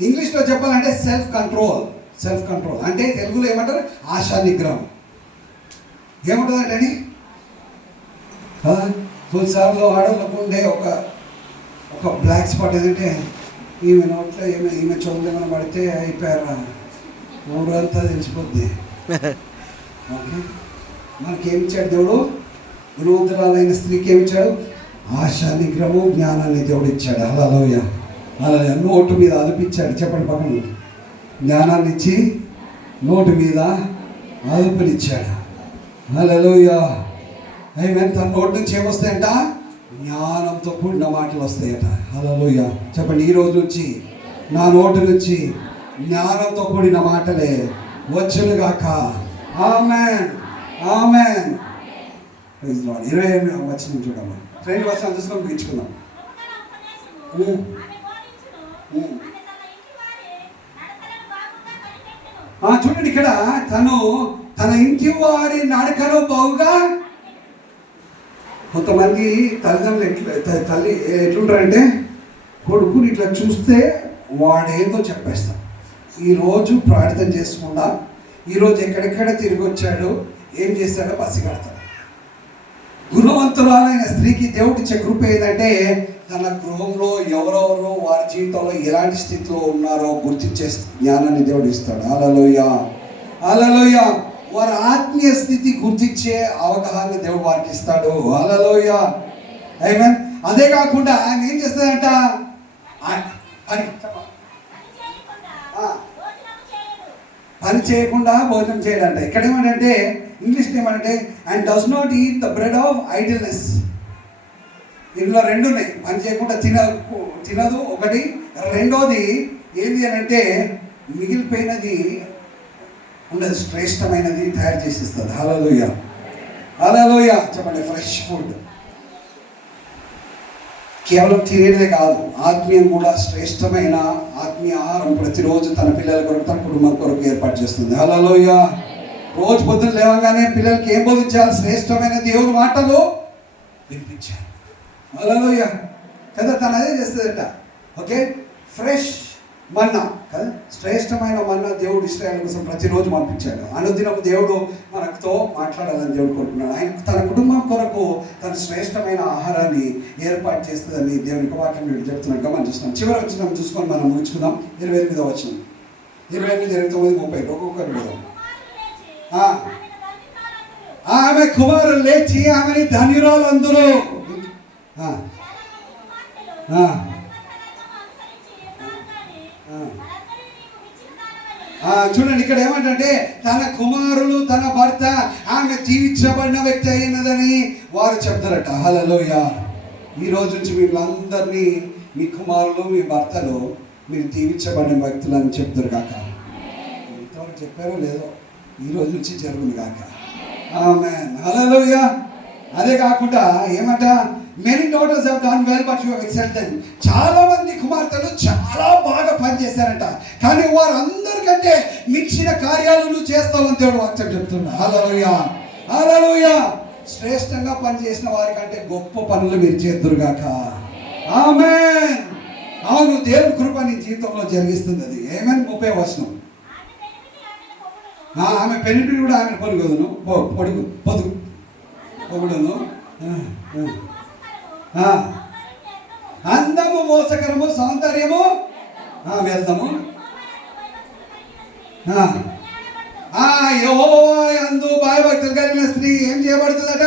ఇంగ్లీష్లో చెప్పాలంటే సెల్ఫ్ కంట్రోల్. సెల్ఫ్ కంట్రోల్ అంటే తెలుగులో ఏమంటారు, ఆశా నిగ్రహం. ఏముంటుందంటే కొన్నిసార్లు ఆడవాళ్ళకు ఉండే ఒక బ్లాక్ స్పాట్ ఏదంటే ఈమె నోట్లో ఈమె చోళ్ళు ఏమైనా పడితే అయిపోయారా, ఊరంతా తెలిసిపోద్ది. ఓకే, మనకేమిచ్చాడు దేవుడు? గుణవంతురాలైన స్త్రీకి ఏమిచ్చాడు? ఆశా నిగ్రహము, జ్ఞానాన్ని దేవుడు ఇచ్చాడు. హల్లెలూయా. హల్లెలూయా. నోటు మీద అదుపిచ్చాడు. చెప్పండి పక్కన, జ్ఞానాన్ని ఇచ్చి నోటు మీద అదుపునిచ్చాడు. హల్లెలూయా. ఆమేన్. తన నోటి నుంచి ఏమొస్తాయంట? జ్ఞానంతో కూడిన మాటలు వస్తాయట. హల్లెలూయా. చెప్పండి, ఈ రోజు నుంచి నా నోటి నుంచి జ్ఞానంతో కూడిన మాటలే వచ్చునుగాక. ఆమేన్. ఆమేన్. 28వ వచనం చూడమ్మా. 2 వచనాలు చూసుకొని ముగించుకుందాం. చూడండి, ఇక్కడ తన ఇంటి వారి నడకలో బాగుగా. కొంతమంది తల్లిదండ్రులు తల్లి ఎట్లుంటారంటే కొడుకుని ఇట్లా చూస్తే వాడేదో చెప్పేస్తాం. ఈరోజు ప్రార్థన చేసుకుందా, ఈరోజు ఎక్కడెక్కడ తిరిగి వచ్చాడు, ఏం చేశాడో పసిగడతాడు. గుణవంతురాలైన స్త్రీకి దేవుడిచ్చే కృప ఏంటంటే తన గృహంలో ఎవరెవరో వారి జీవితంలో ఎలాంటి స్థితిలో ఉన్నారో గుర్తించే జ్ఞానాన్ని దేవుడు ఇస్తాడు. హల్లెలూయా. హల్లెలూయా. వారి ఆత్మీయ స్థితి గుర్తించే అవగాహన దేవుడు వారికి ఇస్తాడు. హల్లెలూయా. ఆమేన్. అదే కాకుండా ఆయన ఏం చేస్తాడంట, పని చేయకుండా భోజనం చేయడంట. ఇక్కడ ఏమంటే ఇంగ్లీష్లో ఏమంటే and does not eat the bread of idleness. ఇందులో 2 ఉన్నాయి. పని చేయకుండా తినదు ఒకటి. రెండోది ఏంటి అని అంటే మిగిలిపోయినది ఉండదు, శ్రేష్టమైనది తయారు చేసిస్తుంది. హల్లెలూయా. హల్లెలూయా. చెప్పండి, ఫ్రెష్ ఫుడ్. కేవలం తినేదే కాదు, ఆత్మీయం కూడా శ్రేష్టమైన ఆత్మీయ ఆహారం ప్రతిరోజు తన పిల్లల కొరకు తన కుటుంబం కొరకు ఏర్పాటు చేస్తుంది. హల్లెలూయా. రోజు పొద్దున లేవగానే పిల్లలకి ఏం బోధించాలి? శ్రేష్టమైన దేవుని మాటలు వినిపించాలి. హల్లెలూయా కదా. తను అదే చేస్తుందట. ఓకే, ఫ్రెష్ మన్నా కదా, శ్రేష్టమైన మన్నా దేవుడు ఇశ్రాయేలు కోసం ప్రతిరోజు పంపించాడు. అనుదినపు దేవుడు మనతో మాట్లాడాలని దేవుడు కోరుకున్నాడు. ఆయన తన కుటుంబం కొరకు తన శ్రేష్టమైన ఆహారాన్ని ఏర్పాటు చేస్తుందని దేవునికి వాక్యం నేను చెప్తున్నట్టుగా మనం చూస్తున్నాం. చివరి వచ్చిన చూసుకొని మనం ముగించుకుందాం. 28వ వచనం, 28, 29, 30 ఒక్కొక్కరు మీద. ఆమె కుమారులు లేచి ఆమెని ధన్యురాలు అందరూ. చూడండి, ఇక్కడ ఏమంటే తన కుమారులు తన భర్త ఆమె జీవించబడిన వ్యక్తి అయినదని వారు చెప్తారట. హల్లెలూయా. ఈ రోజు నుంచి వీళ్ళందరినీ మీ కుమారులు మీ భర్తలు మీరు దీవించబడిన వ్యక్తులు అని చెప్తారు కాక. ఇంతవరకు చెప్పారో లేదో, ఈ రోజు నుంచి జరుగును కాక. ఆమేన్. హల్లెలూయా. అదే కాకుండా ఏమంట, many daughters have done well but you have excelled them. చాలా మంది కుమార్తెలు చాలా బాగా పనిచేశారంట, కానీ వారందరికంటే మించిన కార్యాలను చేస్తామని దేవుడు వాక్యం చెప్తున్నా. హల్లెలూయా. హల్లెలూయా. శ్రేష్టంగా పనిచేసిన వారికంటే గొప్ప పనులు మీరు చేద్దురుగాక. ఆమేన్. అవును, దేవుని కృప నీ జీవితంలో జరిగిస్తుంది. అది ఆమేన్. 30వ వచనం. ఆమె పెనిమిటి కూడా ఆమెను పొడుగును అందము మోసకరము, సౌందర్యము వ్యర్థము. యెహోవా యందు భయభక్తులు కలిగిన స్త్రీ ఏం చేయబడుతుందట?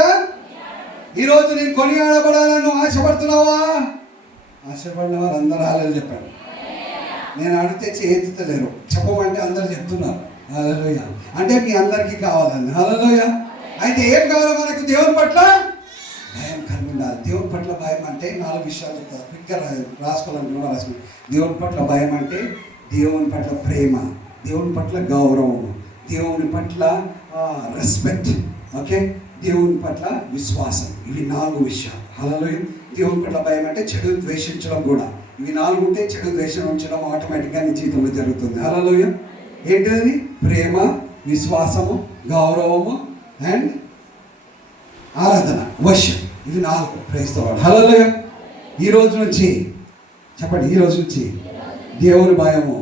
ఈరోజు నేను కొనియాడబడాలని నువ్వు ఆశపడుతున్నావా? ఆశపడిన వారు అందరూ హాలేలు చెప్పాడు. నేను అడిగితే చేతుతలేరు, చెప్పమంటే అందరు చెప్తున్నారు. హల్లెలూయా. అంటే మీ అందరికీ కావాలండి. హల్లెలూయా. అయితే ఏం కావాలి మనకు? దేవుని పట్ల భయం కలిగి ఉండాలి. దేవుని పట్ల భయం అంటే 4 విషయాలు క్విక్గా రాసుకోవాలనుకున్నా రాసుకోండి. దేవుని పట్ల భయం అంటే దేవుని పట్ల ప్రేమ, దేవుని పట్ల గౌరవం, దేవుని పట్ల రెస్పెక్ట్, ఓకే, దేవుని పట్ల విశ్వాసం. ఇవి 4 విషయాలు. హల్లెలూయా. దేవుని పట్ల భయం అంటే చెడు ద్వేషించడం కూడా. ఇవి 4 ఉంటే చెడు ద్వేషం ఉంచడం ఆటోమేటిక్గా నీ జీవితంలో జరుగుతుంది. హల్లెలూయా. ఏంటిది? ప్రేమ, విశ్వాసము, గౌరవము అండ్ ఆరాధన, వర్షిప్. ఇవి 4. Praise the Lord. హల్లెలూయా. ఈ రోజు నుంచి చెప్పండి, ఈ రోజు నుంచి దేవుని భయము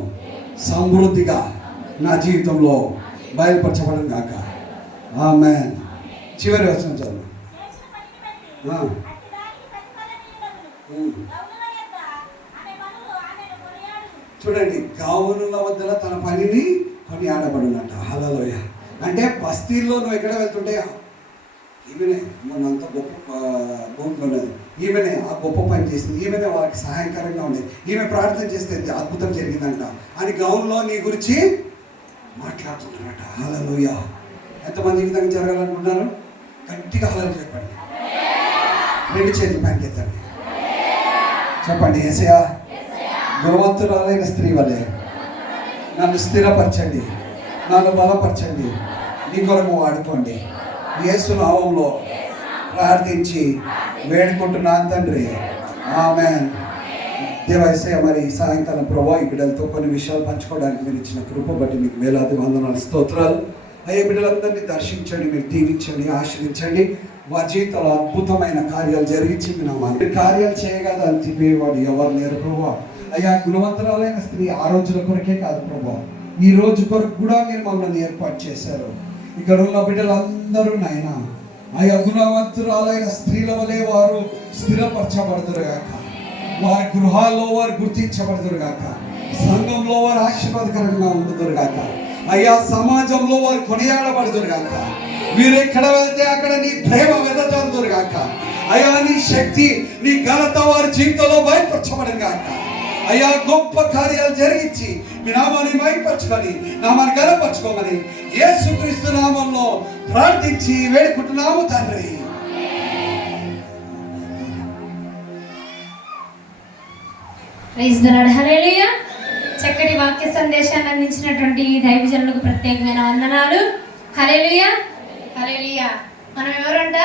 సమృద్ధిగా నా జీవితంలో బయలుపరచబడను గాక. ఆమేన్. చివరి వచనం చదువు. చూడండి, గావునుల వద్దల తన పనిని కొనియాడబడునట. హల్లెలూయా. అంటే బస్తీల్లో నువ్వు ఎక్కడ వెళ్తుంటే ఈమెనే మొన్నంత గొప్ప భూమిలో ఉన్నది, ఈమెనే ఆ గొప్ప పని చేసింది, ఈమెనే వాళ్ళకి సహాయకరంగా ఉండేది, ఈమె ప్రార్థన చేస్తే అద్భుతం జరిగిందంట అని గౌన్లో నీ గురించి మాట్లాడుతున్నారట. హల్లెలూయా. ఎంతమంది ఈ విధంగా జరగాలనుకుంటున్నారు? గట్టిగా హల్లెలూయా చెప్పండి. 2 చేతులు పైకి ఎత్తండి, చెప్పండి. యేసయ్యా, గుణవంతురాలైన స్త్రీ వలె నన్ను స్థిరపరచండి, నన్ను బలపరచండి, నీ కొరకు వాడుకోండి. యేసు నామములో ప్రార్థించి వేడుకుంటున్నాను తండ్రి. ఆమేన్. దేవయేసయ్య, మరి సాయంకాలం ప్రభా ఈ బిడ్డలతో కొన్ని విషయాలు పంచుకోవడానికి మీరు ఇచ్చిన కృప బట్టి మీకు వేలాది వందనాలు, స్తోత్రాలు. అయ్యే బిడ్డలందరినీ దర్శించండి, మీరు దీవించండి, ఆశ్రయించండి. వారి జీవితంలో అద్భుతమైన కార్యాలు జరిగించి మీరు కార్యాలు చేయగలరు అని చెప్పేవాడు ఎవరు లేరు ప్రభా. అయ్యా, గుణవంతురాలైన స్త్రీ ఆ రోజుల కొరకే కాదు ప్రభా, ఈ రోజు కొరకు కూడా మీరు మమ్మల్ని ఏర్పాటు చేశారు. ఇక్కడ ఉన్న బిడ్డలందరూ నాయన అయ్యా గుణవంతురాలైన స్త్రీల వలె వారు స్థిరపరచబడుదురుగాక, వారి గృహాల్లో వారు గుర్తించబడుదురుగాక, సంఘంలో వారు ఆశీర్వాదకరంగా ఉండుదురుగాక, అయ్యా సమాజంలో వారు కొనియాడబడుదురుగాక. మీరు ఎక్కడ వెళ్తే అక్కడ నీ ప్రేమ వెదజల్లుదురుగాక. అయ్యా, నీ శక్తి, నీ ఘనత వారి జీవితంలో బయటపరచబడుగాక. అయ్యా, గొప్ప కార్యాలు జరిగించి మీ నామాన్ని మైపరచుకొని నామాన్ని గణపరచుకోమని యేసుక్రీస్తు నామంలో ప్రార్థించి వేడుకుంటున్నాము తండ్రి. Praise the Lord. హల్లెలూయా. చక్కటి వాక్య సందేశాన్ని అందించినటువంటి దైవజనులకు ప్రత్యేకమైన వందనాలు. హల్లెలూయా. హల్లెలూయా. మనం ఎవరంట?